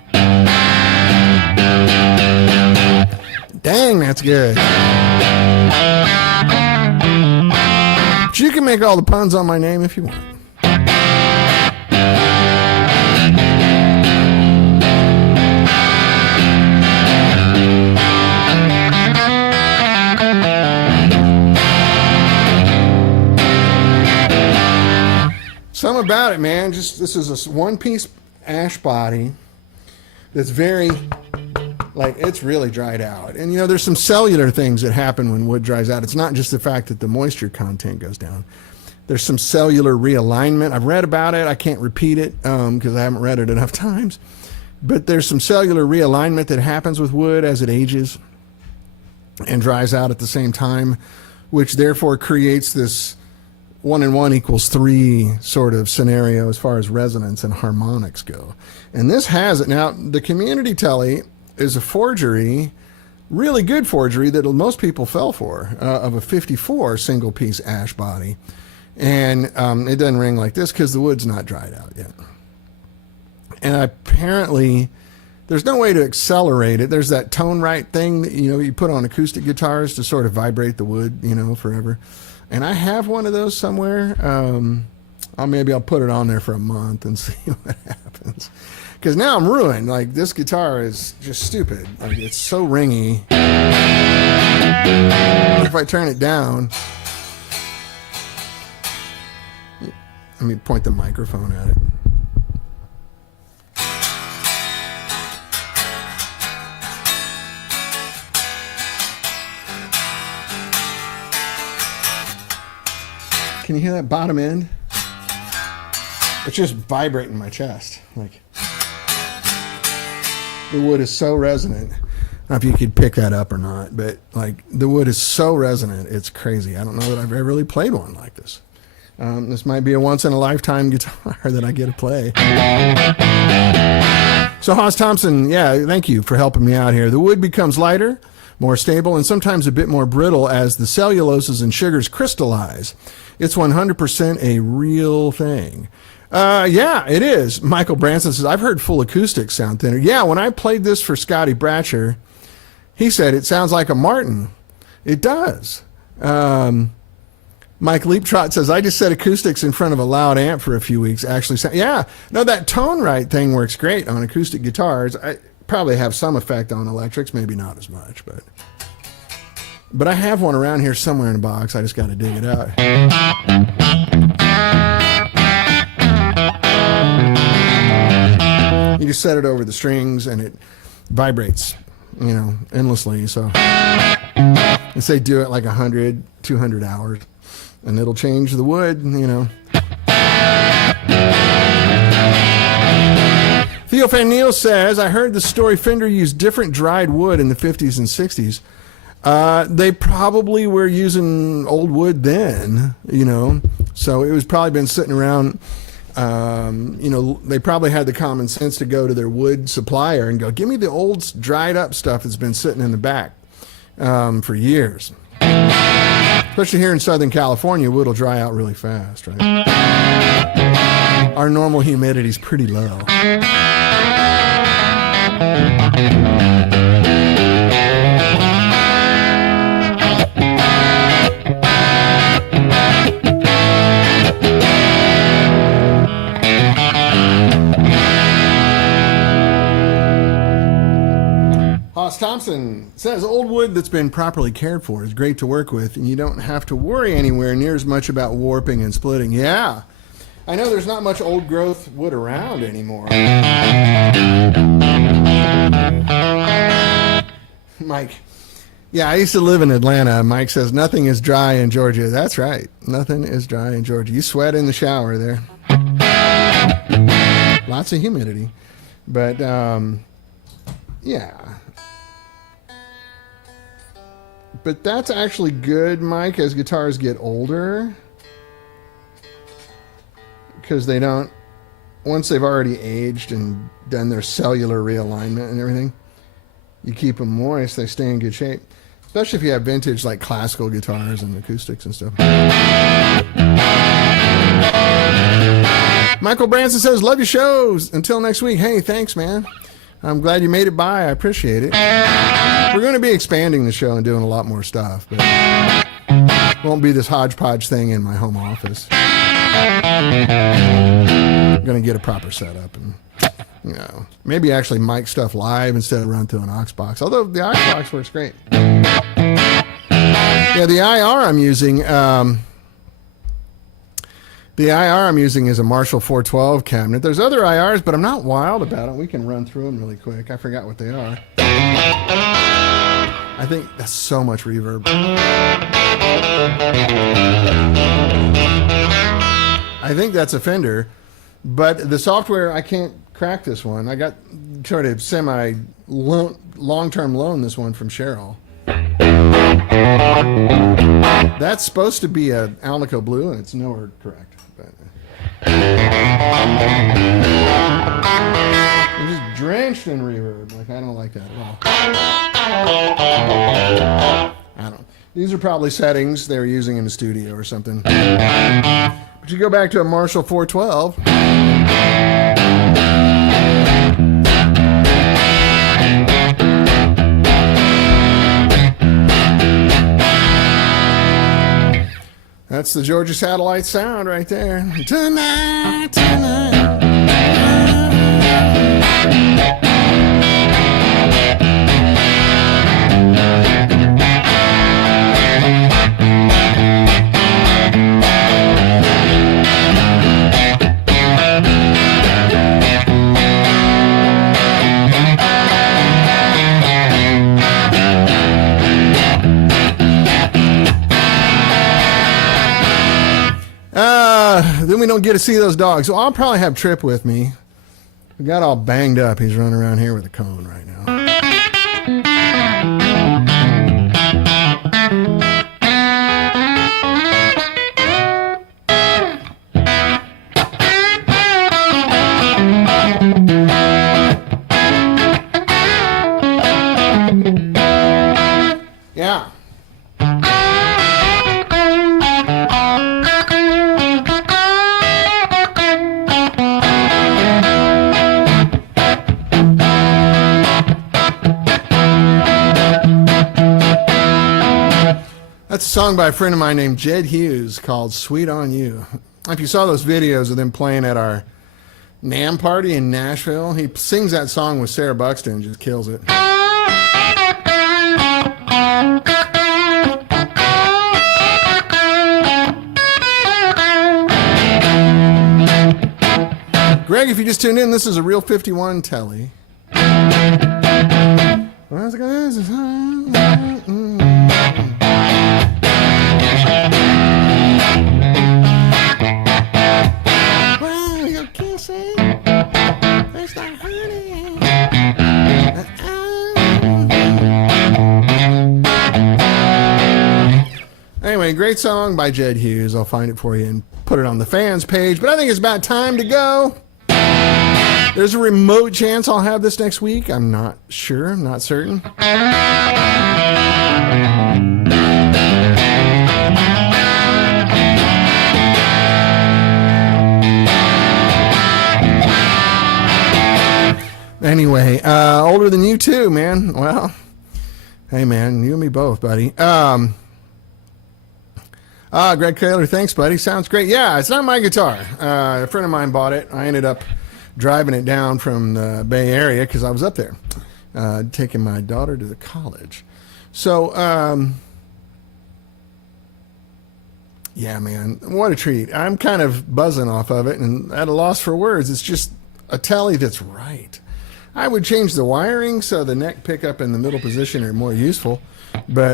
Dang, that's good. But you can make all the puns on my name if you want. Something about it, man. Just this is a one-piece ash body that's very, like, it's really dried out. And you know, there's some cellular things that happen when wood dries out. It's not just the fact that the moisture content goes down. There's some cellular realignment. I've read about it. I can't repeat it because I haven't read it enough times. But there's some cellular realignment that happens with wood as it ages and dries out at the same time, which therefore creates this 1 and 1 equals 3 sort of scenario as far as resonance and harmonics go. And this has it. Now, the Community Tele is a forgery, really good forgery that most people fell for, of a 54 single piece ash body. And it doesn't ring like this because the wood's not dried out yet. And apparently, there's no way to accelerate it. There's that tone right thing that, you know, you put on acoustic guitars to sort of vibrate the wood, you know, forever. And I have one of those somewhere. Maybe I'll put it on there for a month and see what happens. Because now I'm ruined. Like, this guitar is just stupid. Like, it's so ringy. If I turn it down, let me point the microphone at it. Can you hear that bottom end? It's just vibrating my chest. Like, the wood is so resonant. I don't know if you could pick that up or not, but like the wood is so resonant, it's crazy. I don't know that I've ever really played one like this. This might be a once-in-a-lifetime guitar that I get to play. So Haas Thompson, yeah, thank you for helping me out here. The wood becomes lighter, more stable, and sometimes a bit more brittle as the celluloses and sugars crystallize. It's 100% a real thing. Yeah, it is. Michael Branson says, I've heard full acoustics sound thinner. Yeah, when I played this for Scotty Bratcher, he said it sounds like a Martin. It does. Mike Leaptrot says, I just set acoustics in front of a loud amp for a few weeks. Actually, yeah, no, that tone right thing works great on acoustic guitars. I probably have some effect on electrics, maybe not as much, but I have one around here somewhere in a box. I just got to dig it out. You just set it over the strings and it vibrates, you know, endlessly. So, and say do it like 100, 200 hours, and it'll change the wood, you know. Theo Van Neal says, I heard the story Fender used different dried wood in the 50s and 60s. They probably were using old wood then, you know, so it was probably been sitting around. You know, they probably had the common sense to go to their wood supplier and go, give me the old dried up stuff that's been sitting in the back for years. Especially here in Southern California, wood will dry out really fast, right? Our normal humidity is pretty low. Haas Thompson says, old wood that's been properly cared for is great to work with, and you don't have to worry anywhere near as much about warping and splitting. Yeah, I know there's not much old growth wood around anymore. Mike, yeah, I used to live in Atlanta. Mike says, nothing is dry in Georgia. That's right. Nothing is dry in Georgia. You sweat in the shower there. Lots of humidity. But, yeah. But that's actually good, Mike, as guitars get older. Because they don't, once they've already aged and done their cellular realignment and everything, you keep them moist, they stay in good shape. Especially if you have vintage, like classical guitars and acoustics and stuff. Michael Branson says, love your shows. Until next week. Hey, thanks, man. I'm glad you made it by. I appreciate it. We're going to be expanding the show and doing a lot more stuff, but it won't be this hodgepodge thing in my home office. I'm going to get a proper setup and, you know, maybe actually mic stuff live instead of run through an aux box. Although the aux box works great. Yeah, the IR I'm using, is a Marshall 412 cabinet. There's other IRs, but I'm not wild about it. We can run through them really quick. I forgot what they are. I think that's so much reverb. I think that's a Fender, but the software, I can't crack this one. I got sort of long-term loan this one from Cheryl. That's supposed to be a Alnico Blue, and it's nowhere correct. But it's just drenched in reverb. Like, I don't like that at all. I don't. These are probably settings they were using in the studio or something. But you go back to a Marshall 412. That's the Georgia Satellite sound right there. Tonight, tonight. don't get to see those dogs. So I'll probably have Trip with me. We got all banged up. He's running around here with a cone right now. Yeah. That's a song by a friend of mine named Jed Hughes called Sweet on You. If you saw those videos of them playing at our NAMM party in Nashville, he sings that song with Sarah Buxton and just kills it. Greg, if you just tuned in, this is a real 51 Tele. Anyway, great song by Jed Hughes. I'll find it for you and put it on the fans page. But I think it's about time to go. There's a remote chance I'll have this next week. I'm not sure. I'm not certain. Anyway, older than you too, man. Well, hey, man, you and me both, buddy. Greg Kaler, thanks, buddy. Sounds great. Yeah, it's not my guitar. A friend of mine bought it. I ended up driving it down from the Bay Area because I was up there taking my daughter to the college. So, yeah, man, what a treat. I'm kind of buzzing off of it and at a loss for words. It's just a Tele that's right. I would change the wiring so the neck pickup and the middle position are more useful, but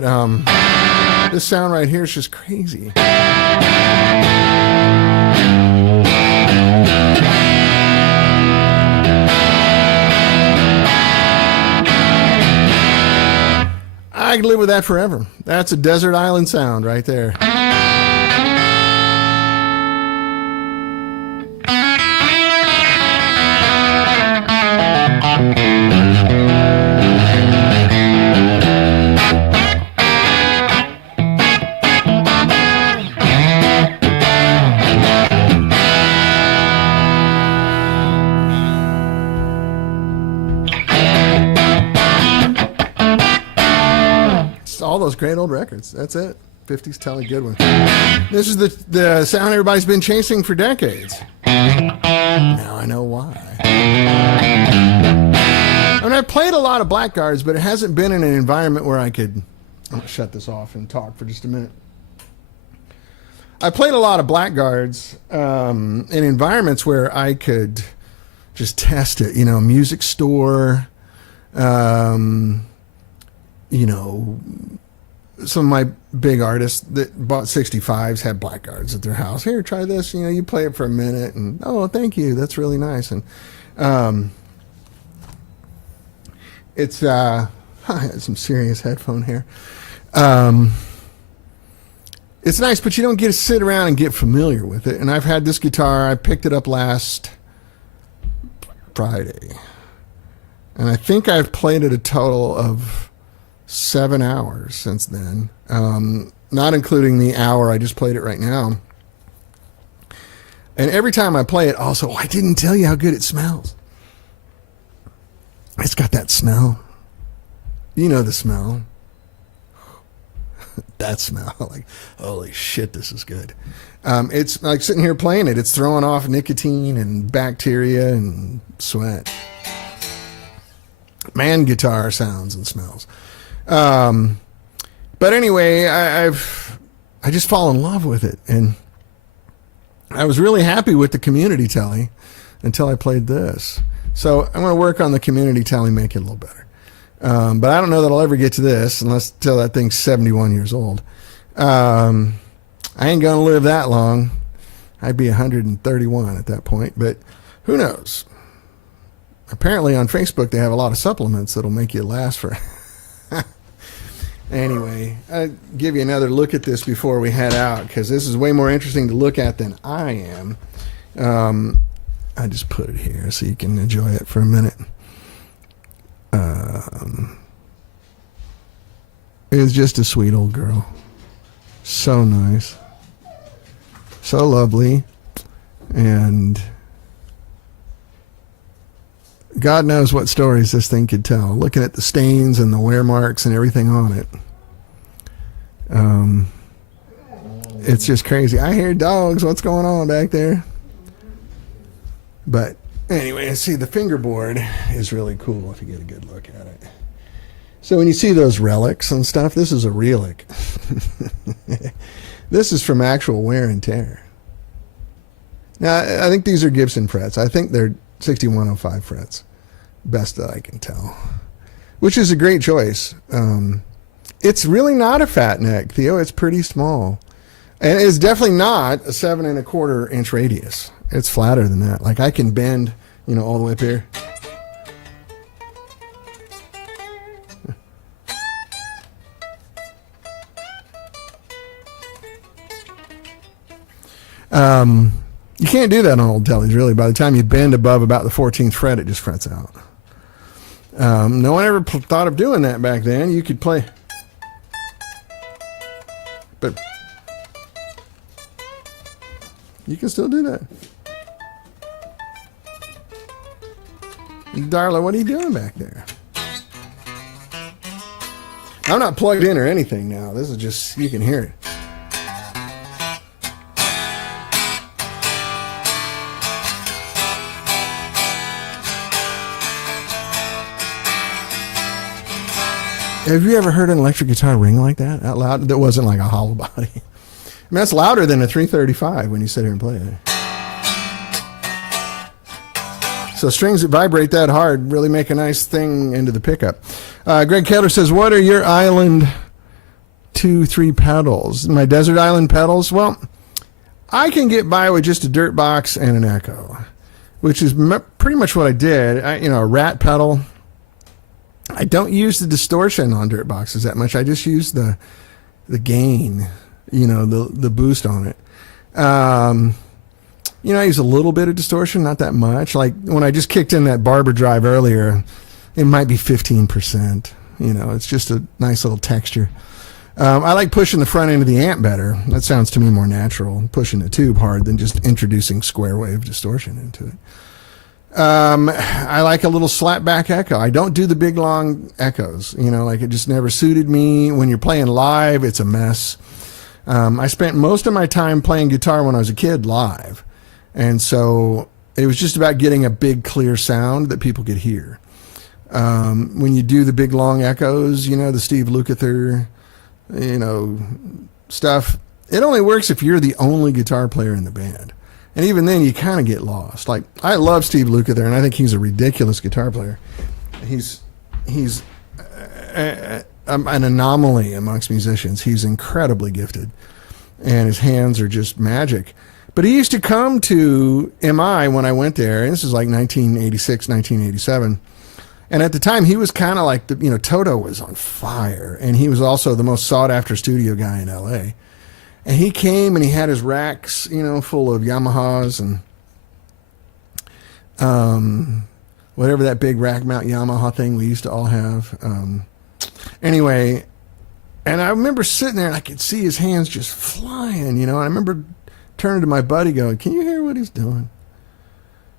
this sound right here is just crazy. I could live with that forever. That's a desert island sound right there. All those great old records. That's it. 50s Tele, good one. This is the sound everybody's been chasing for decades. Now I know why. I mean, I've played a lot of Blackguards, but it hasn't been in an environment where I could... I'm going to shut this off and talk for just a minute. I played a lot of Blackguards in environments where I could just test it. You know, music store, you know... Some of my big artists that bought 65s had Blackguards at their house. Here, try this. You know, you play it for a minute, and oh, thank you. That's really nice. And it's I had some serious headphone hair. It's nice, but you don't get to sit around and get familiar with it. And I've had this guitar. I picked it up last Friday, and I think I've played it a total of 7 hours since then, not including the hour I just played it right now. And every time I play it, also, I didn't tell you how good it smells. It's got that smell. You know the smell. That smell. Like, holy shit, this is good. It's like sitting here playing it. It's throwing off nicotine and bacteria and sweat. Man, guitar sounds and smells. But anyway, I just fall in love with it, and I was really happy with the community Tele until I played this. So I'm going to work on the community Tele, make it a little better. But I don't know that I'll ever get to this until that thing's 71 years old. I ain't going to live that long. I'd be 131 at that point, but who knows? Apparently on Facebook they have a lot of supplements that'll make you last for... Anyway, I'll give you another look at this before we head out, because this is way more interesting to look at than I am. I just put it here so you can enjoy it for a minute. It's just a sweet old girl. So nice. So lovely. And God knows what stories this thing could tell. Looking at the stains and the wear marks and everything on it. It's just crazy. I hear dogs. What's going on back there? But anyway, see, the fingerboard is really cool if you get a good look at it. So when you see those relics and stuff, this is a relic. This is from actual wear and tear. Now, I think these are Gibson frets. I think they're 6105 frets, best that I can tell, which is a great choice. It's really not a fat neck, Theo. It's pretty small, and it's definitely not a 7 1/4 inch radius. It's flatter than that. Like I can bend, all the way up here. You can't do that on old Teles, really. By the time you bend above about the 14th fret, it just frets out. No one ever thought of doing that back then. You could play, but you can still do that. Darla, what are you doing back there? I'm not plugged in or anything now. This is just, you can hear it. Have you ever heard an electric guitar ring like that out loud? That wasn't like a hollow body. I mean, that's louder than a 335 when you sit here and play it. So strings that vibrate that hard really make a nice thing into the pickup. Greg Keller says, what are your Island 2-3 pedals? My Desert Island pedals? Well, I can get by with just a dirt box and an echo, which is pretty much what I did. A rat pedal. I don't use the distortion on dirt boxes that much. I just use the gain, the boost on it. I use a little bit of distortion, not that much. Like when I just kicked in that Barber drive earlier, it might be 15%. It's just a nice little texture. I like pushing the front end of the amp better. That sounds to me more natural, pushing the tube hard than just introducing square wave distortion into it. I like a little slap back echo. I don't do the big long echoes, it just never suited me. When you're playing live, it's a mess. I spent most of my time playing guitar when I was a kid live. And so it was just about getting a big clear sound that people could hear. When you do the big long echoes, the Steve Lukather, stuff, it only works if you're the only guitar player in the band. And even then, you kind of get lost. Like, I love Steve Lukather, and I think he's a ridiculous guitar player. He's an anomaly amongst musicians. He's incredibly gifted, and his hands are just magic. But he used to come to MI when I went there, and this is like 1986, 1987. And at the time, he was kind of like, Toto was on fire, and he was also the most sought-after studio guy in L.A., and he came and he had his racks, full of Yamahas and whatever that big rack mount Yamaha thing we used to all have. Anyway, and I remember sitting there and I could see his hands just flying, and I remember turning to my buddy going, can you hear what he's doing?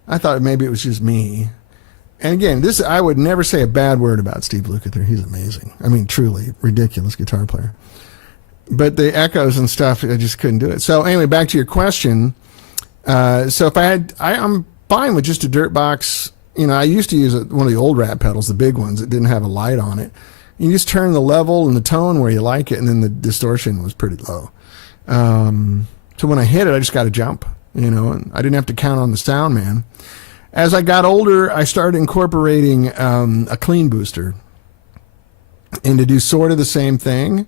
I thought maybe it was just me. And again, I would never say a bad word about Steve Lukather. He's amazing. I mean, truly ridiculous guitar player. But the echoes and stuff, I just couldn't do it. So anyway, back to your question. So if I'm fine with just a dirt box. I used to use one of the old Rat pedals, the big ones that didn't have a light on it. You just turn the level and the tone where you like it, and then the distortion was pretty low. So when I hit it, I just got to jump, and I didn't have to count on the sound man. As I got older, I started incorporating a clean booster and to do sort of the same thing.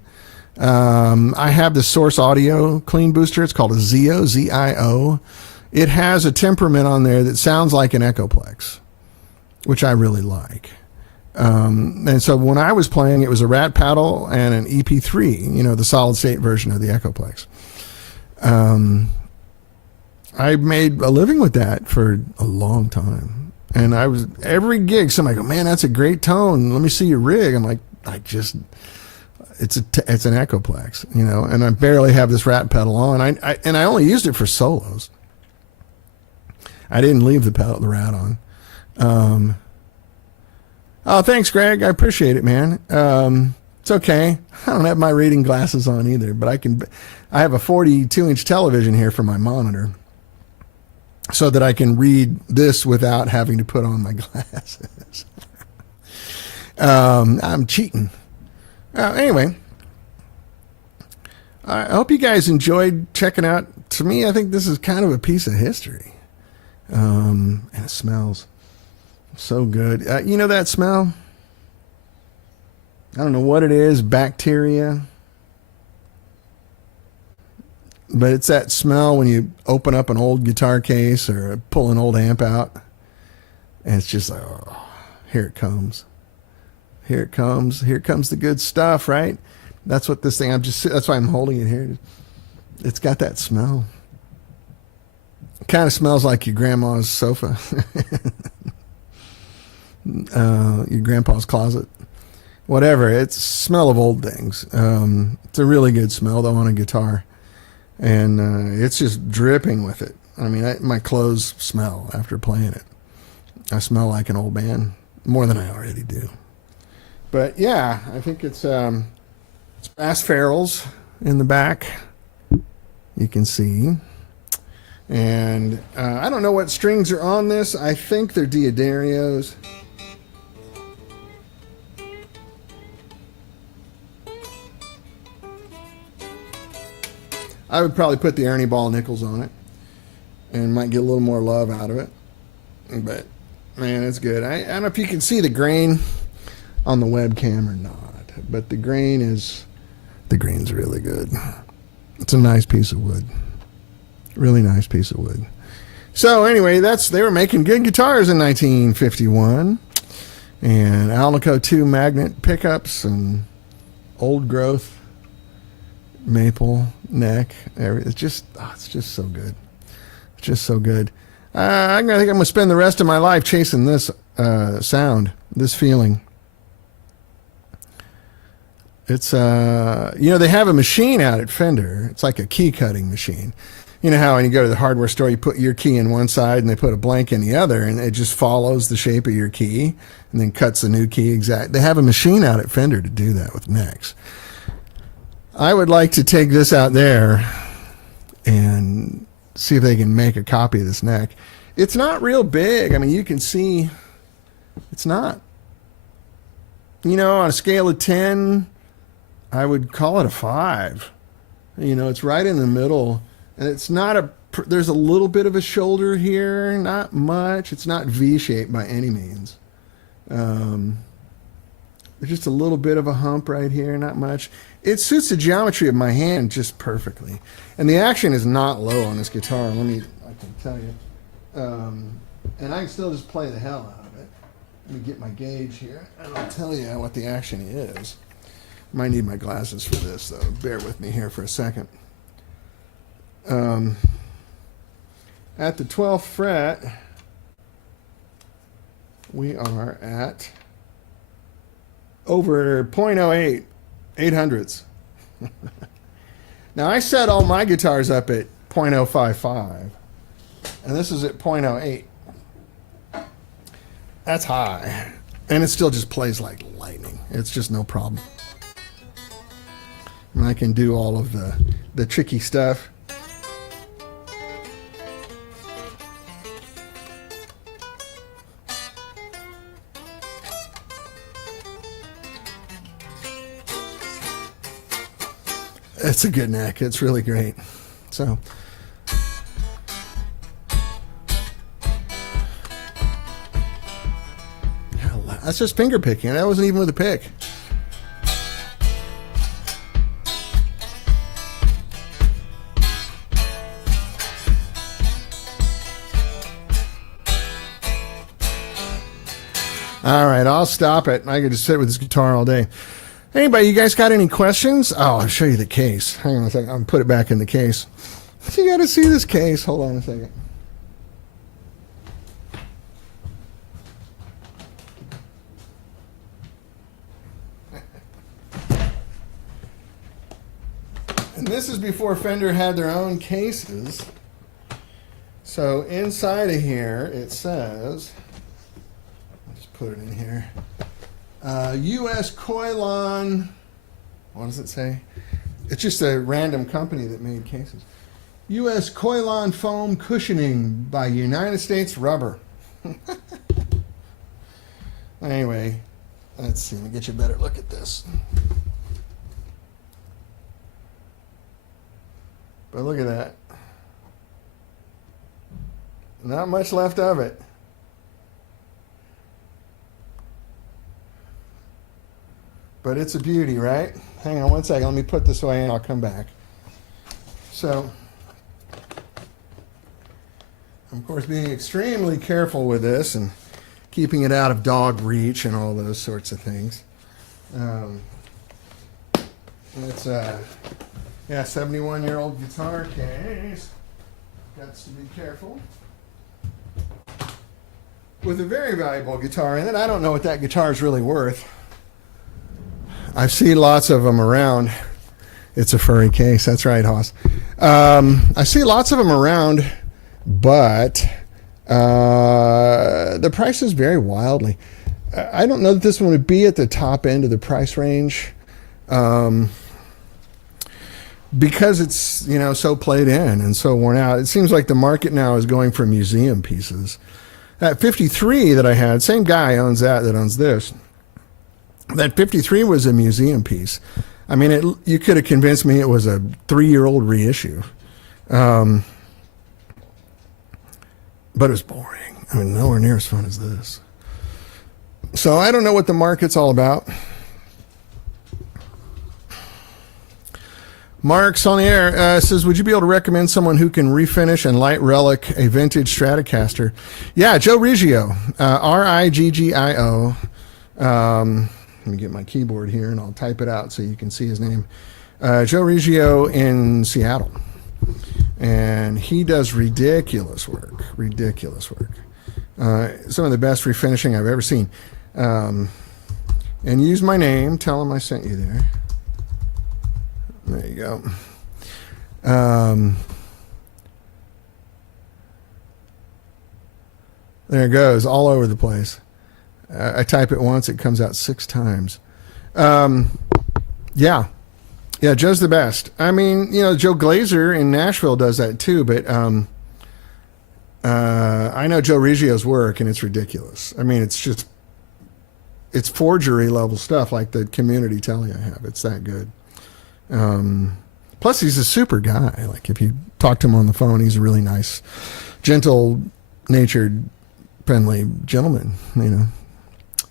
I have the Source Audio Clean Booster. It's called a Zio, Z-I-O. It has a temperament on there that sounds like an Echoplex, which I really like. And so when I was playing, it was a rat paddle and an EP3, the solid state version of the Echoplex. I made a living with that for a long time. And every gig, somebody go, man, that's a great tone. Let me see your rig. I'm like, it's an Echoplex, and I barely have this rat pedal on. I only used it for solos. I didn't leave the rat on. Oh, thanks, Greg. I appreciate it, man. It's okay. I don't have my reading glasses on either, but I have a 42-inch television here for my monitor so that I can read this without having to put on my glasses. I'm cheating. Anyway, I hope you guys enjoyed checking out. To me, I think this is kind of a piece of history. And it smells so good. That smell? I don't know what it is, bacteria. But it's that smell when you open up an old guitar case or pull an old amp out. And it's just like, oh, here it comes. Here it comes. Here comes the good stuff, right? That's what this thing, that's why I'm holding it here. It's got that smell. It kind of smells like your grandma's sofa. Your grandpa's closet. Whatever. It's smell of old things. It's a really good smell, though, on a guitar. And it's just dripping with it. I mean, my clothes smell after playing it. I smell like an old man, more than I already do. But yeah, I think it's brass ferrules in the back. You can see. And I don't know what strings are on this. I think they're Diodarios. I would probably put the Ernie Ball nickels on it and might get a little more love out of it. But, man, it's good. I don't know if you can see the grain on the webcam or not, but the grain's really good. It's a nice piece of wood. Really nice piece of wood. So, anyway, they were making good guitars in 1951. And Alnico 2 magnet pickups and old growth maple neck. It's just so good. It's just so good. I think I'm going to spend the rest of my life chasing this sound, this feeling. It's they have a machine out at Fender. It's like a key cutting machine. You know how when you go to the hardware store, you put your key in one side and they put a blank in the other, and it just follows the shape of your key and then cuts the new key exact. They have a machine out at Fender to do that with necks. I would like to take this out there and see if they can make a copy of this neck. It's not real big. I mean, you can see it's not. On a scale of 10, I would call it a 5. It's right in the middle. And it's not there's a little bit of a shoulder here, not much. It's not V-shaped by any means. There's just a little bit of a hump right here, not much. It suits the geometry of my hand just perfectly. And the action is not low on this guitar. I can tell you. And I can still just play the hell out of it. Let me get my gauge here, and I'll tell you what the action is. Might need my glasses for this, though. Bear with me here for a second. At the 12th fret, we are at over 0.08, 800ths. Now, I set all my guitars up at 0.055, and this is at 0.08. That's high, and it still just plays like lightning. It's just no problem. And I can do all of the tricky stuff. It's a good neck. It's really great. So, that's just finger picking. That wasn't even with a pick. I'll stop it. I could just sit with this guitar all day. Anybody, you guys got any questions? Oh, I'll show you the case. Hang on a second. I'll put it back in the case. So you got to see this case. Hold on a second. And this is before Fender had their own cases. So inside of here, it says, let's put it in here, U.S. Koilon, what does it say? It's just a random company that made cases. U.S. Koilon foam cushioning by United States Rubber. Anyway, let's see, let me get you a better look at this. But look at that. Not much left of it. But it's a beauty, right? Hang on one second. Let me put this away and I'll come back. So, of course, being extremely careful with this and keeping it out of dog reach and all those sorts of things. It's yeah, 71-year-old guitar case. Got to be careful. With a very valuable guitar in it. I don't know what that guitar is really worth. I've seen lots of them around. It's a furry case. That's right, Hoss. I see lots of them around, but the prices vary wildly. I don't know that this one would be at the top end of the price range. Because it's, you know, so played in and so worn out. It seems like the market now is going for museum pieces. That 53 that I had, same guy owns that owns this. That 53 was a museum piece. I mean, you could have convinced me it was a 3-year-old reissue. But it was boring. I mean, nowhere near as fun as this. So I don't know what the market's all about. Mark's on the air, says, would you be able to recommend someone who can refinish and light relic a vintage Stratocaster? Yeah, Joe Riggio, R-I-G-G-I-O. Let me get my keyboard here and I'll type it out so you can see his name. Joe Riggio in Seattle. And he does ridiculous work. Some of the best refinishing I've ever seen. And use my name. Tell him I sent you there. There you go. There it goes, all over the place. I type it once, it comes out 6 times. Yeah, Joe's the best. I mean, you know, Joe Glazer in Nashville does that too, but I know Joe Riggio's work, and it's ridiculous. I mean, it's forgery level stuff like the community telly I have. It's that good. Plus he's a super guy. Like if you talk to him on the phone, he's a really nice, gentle natured, friendly gentleman, you know,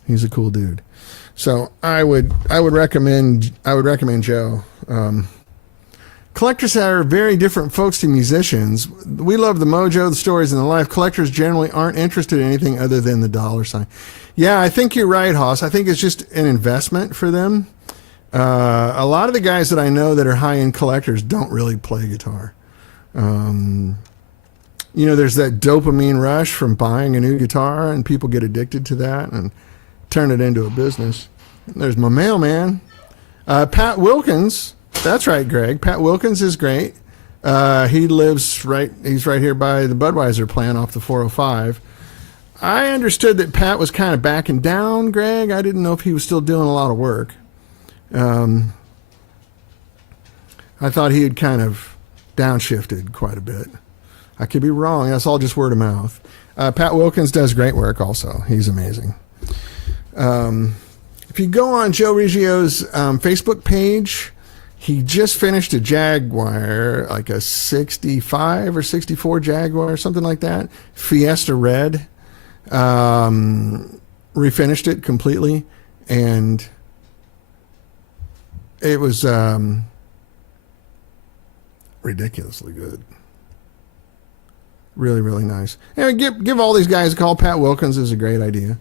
he's a cool dude. So I would recommend Joe. Collectors are very different folks to musicians. We love the mojo, the stories, and the life. Collectors generally aren't interested in anything other than the dollar sign. Yeah, I think you're right, Hoss. I think it's just an investment for them. A lot of the guys that I know that are high-end collectors don't really play guitar. You know, there's that dopamine rush from buying a new guitar, and people get addicted to that and turn it into a business. There's my mailman. Pat Wilkins. That's right, Greg. Pat Wilkins is great. He lives he's right here by the Budweiser plant off the 405. I understood that Pat was kind of backing down, Greg. I didn't know if he was still doing a lot of work. I thought he had kind of downshifted quite a bit. I could be wrong. That's all just word of mouth. Pat Wilkins does great work also. He's amazing. If you go on Joe Riggio's Facebook page, he just finished a Jaguar, like a 65 or 64 Jaguar, something like that. Fiesta Red. Refinished it completely, and it was ridiculously good. Really, really nice. And give all these guys a call. Pat Wilkins is a great idea.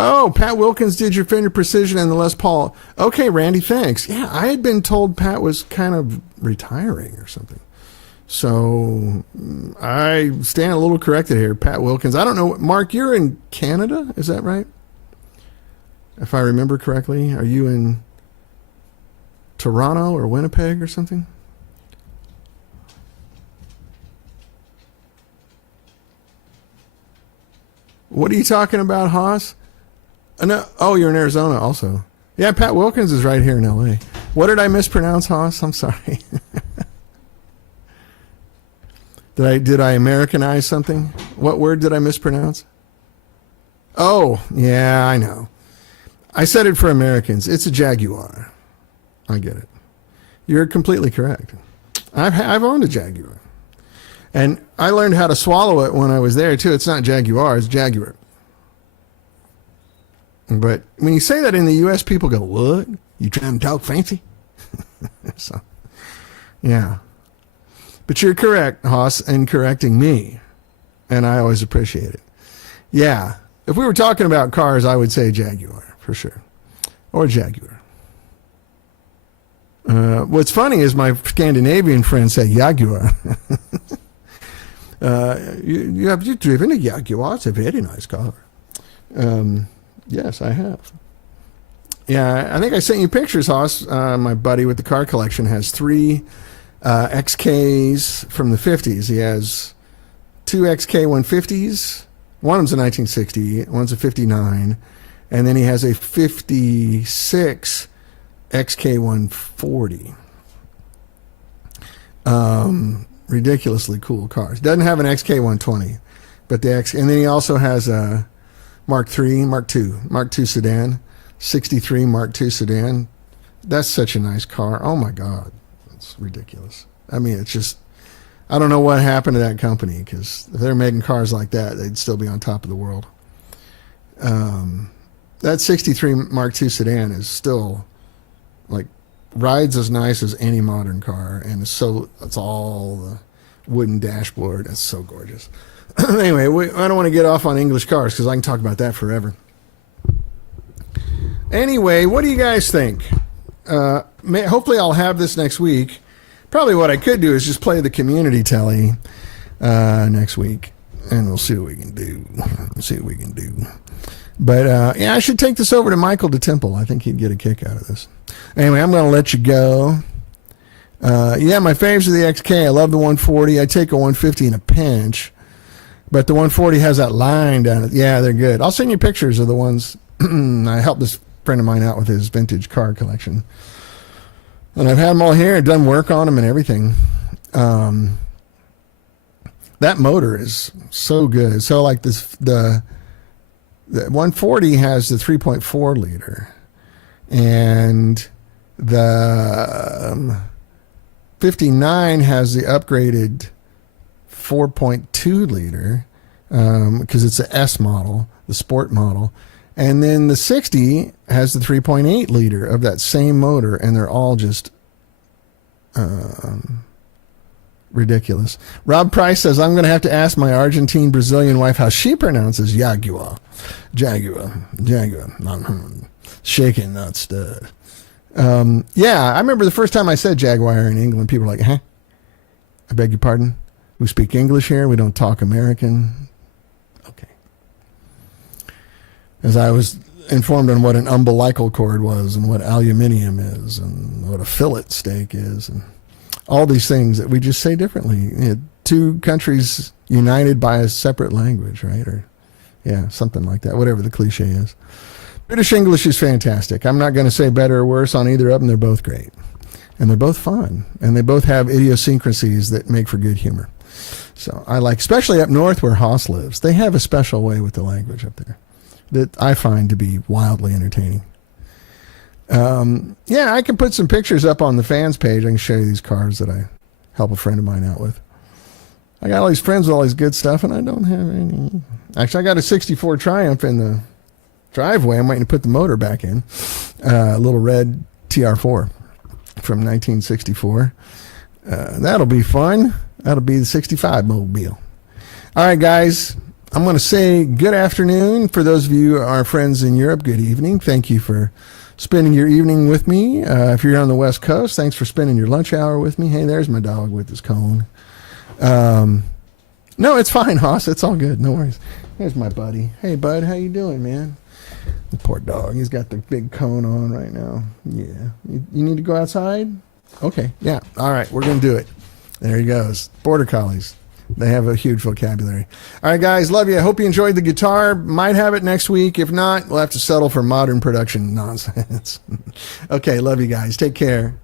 Oh, Pat Wilkins did your Fender Precision and the Les Paul. Okay, Randy, thanks. Yeah, I had been told Pat was kind of retiring or something. So I stand a little corrected here. Pat Wilkins. I don't know. Mark, you're in Canada. Is that right? If I remember correctly. Are you in Toronto or Winnipeg or something? What are you talking about, Haas? No. Oh, you're in Arizona also. Yeah, Pat Wilkins is right here in L.A. What did I mispronounce, Haas? I'm sorry. Did I Americanize something? What word did I mispronounce? Oh, yeah, I know. I said it for Americans. It's a Jaguar. I get it. You're completely correct. I've owned a Jaguar. And I learned how to swallow it when I was there, too. It's not Jaguar, it's Jaguar. But when you say that in the U.S., people go, what? You trying to talk fancy? So, yeah. But you're correct, Haas, in correcting me. And I always appreciate it. Yeah. If we were talking about cars, I would say Jaguar, for sure. Or Jaguar. What's funny is my Scandinavian friends say Jaguar. You've driven a Jaguar. It's a very nice car. Yes, I have. Yeah, I think I sent you pictures, Haas. My buddy with the car collection has 3 XKs from the 50s. He has 2 XK 150s. One of them's a 1960, one's a 59, and then he has a 56 XK 140. Ridiculously cool cars. Doesn't have an XK 120, but the and then he also has a Mark II sedan, 63 Mark II sedan. That's such a nice car. Oh my God. It's ridiculous. I mean, it's just, I don't know what happened to that company, because if they're making cars like that, they'd still be on top of the world. That 63 Mark II sedan is still, like, rides as nice as any modern car, and it's all the wooden dashboard. It's so gorgeous. Anyway, I don't want to get off on English cars, because I can talk about that forever. Anyway, what do you guys think? Hopefully I'll have this next week. Probably what I could do is just play the community telly next week, and we'll see what we can do. But yeah, I should take this over to Michael DeTemple. I think he'd get a kick out of this. Anyway, I'm going to let you go. Yeah, my faves are the XK. I love the 140. I take a 150 in a pinch, but the 140 has that line down it. Yeah, they're good. I'll send you pictures of the ones. I helped this friend of mine out with his vintage car collection. And I've had them all here and done work on them and everything. That motor is so good. So like the 140 has the 3.4 liter, and the 59 has the upgraded 4.2 liter because it's the S model, the sport model. And then the 60 has the 3.8 liter of that same motor, and they're all just ridiculous. Rob Price says, I'm going to have to ask my Argentine Brazilian wife how she pronounces Jaguar. Jaguar. Shaking, not stirred. Yeah, I remember the first time I said Jaguar in England, people were like, huh? I beg your pardon? We speak English here. We don't talk American. Okay. As I was informed on what an umbilical cord was and what aluminium is and what a fillet steak is and all these things that we just say differently. You know, 2 countries united by a separate language, right? Or, yeah, something like that, whatever the cliche is. British English is fantastic. I'm not going to say better or worse on either of them. They're both great. And they're both fun. And they both have idiosyncrasies that make for good humor. So I like, especially up north where Haas lives, they have a special way with the language up there that I find to be wildly entertaining. Yeah, I can put some pictures up on the fans page. I can show you these cars that I help a friend of mine out with. I got all these friends with all these good stuff, and I don't have any. Actually, I got a 64 Triumph in the driveway. I'm waiting to put the motor back in. A little red TR4 from 1964. That'll be fun. That'll be the 65 mobile. All right, guys. I'm going to say good afternoon for those of you, our friends in Europe. Good evening. Thank you for spending your evening with me. If you're on the West Coast, thanks for spending your lunch hour with me. Hey, there's my dog with his cone. No, it's fine, Hoss. It's all good. No worries. Here's my buddy. Hey, bud, how you doing, man? The poor dog. He's got the big cone on right now. Yeah. You need to go outside? Okay. Yeah. All right. We're going to do it. There he goes. Border Collies. They have a huge vocabulary. All right, guys. Love you. I hope you enjoyed the guitar. Might have it next week. If not, we'll have to settle for modern production nonsense. Okay. Love you guys. Take care.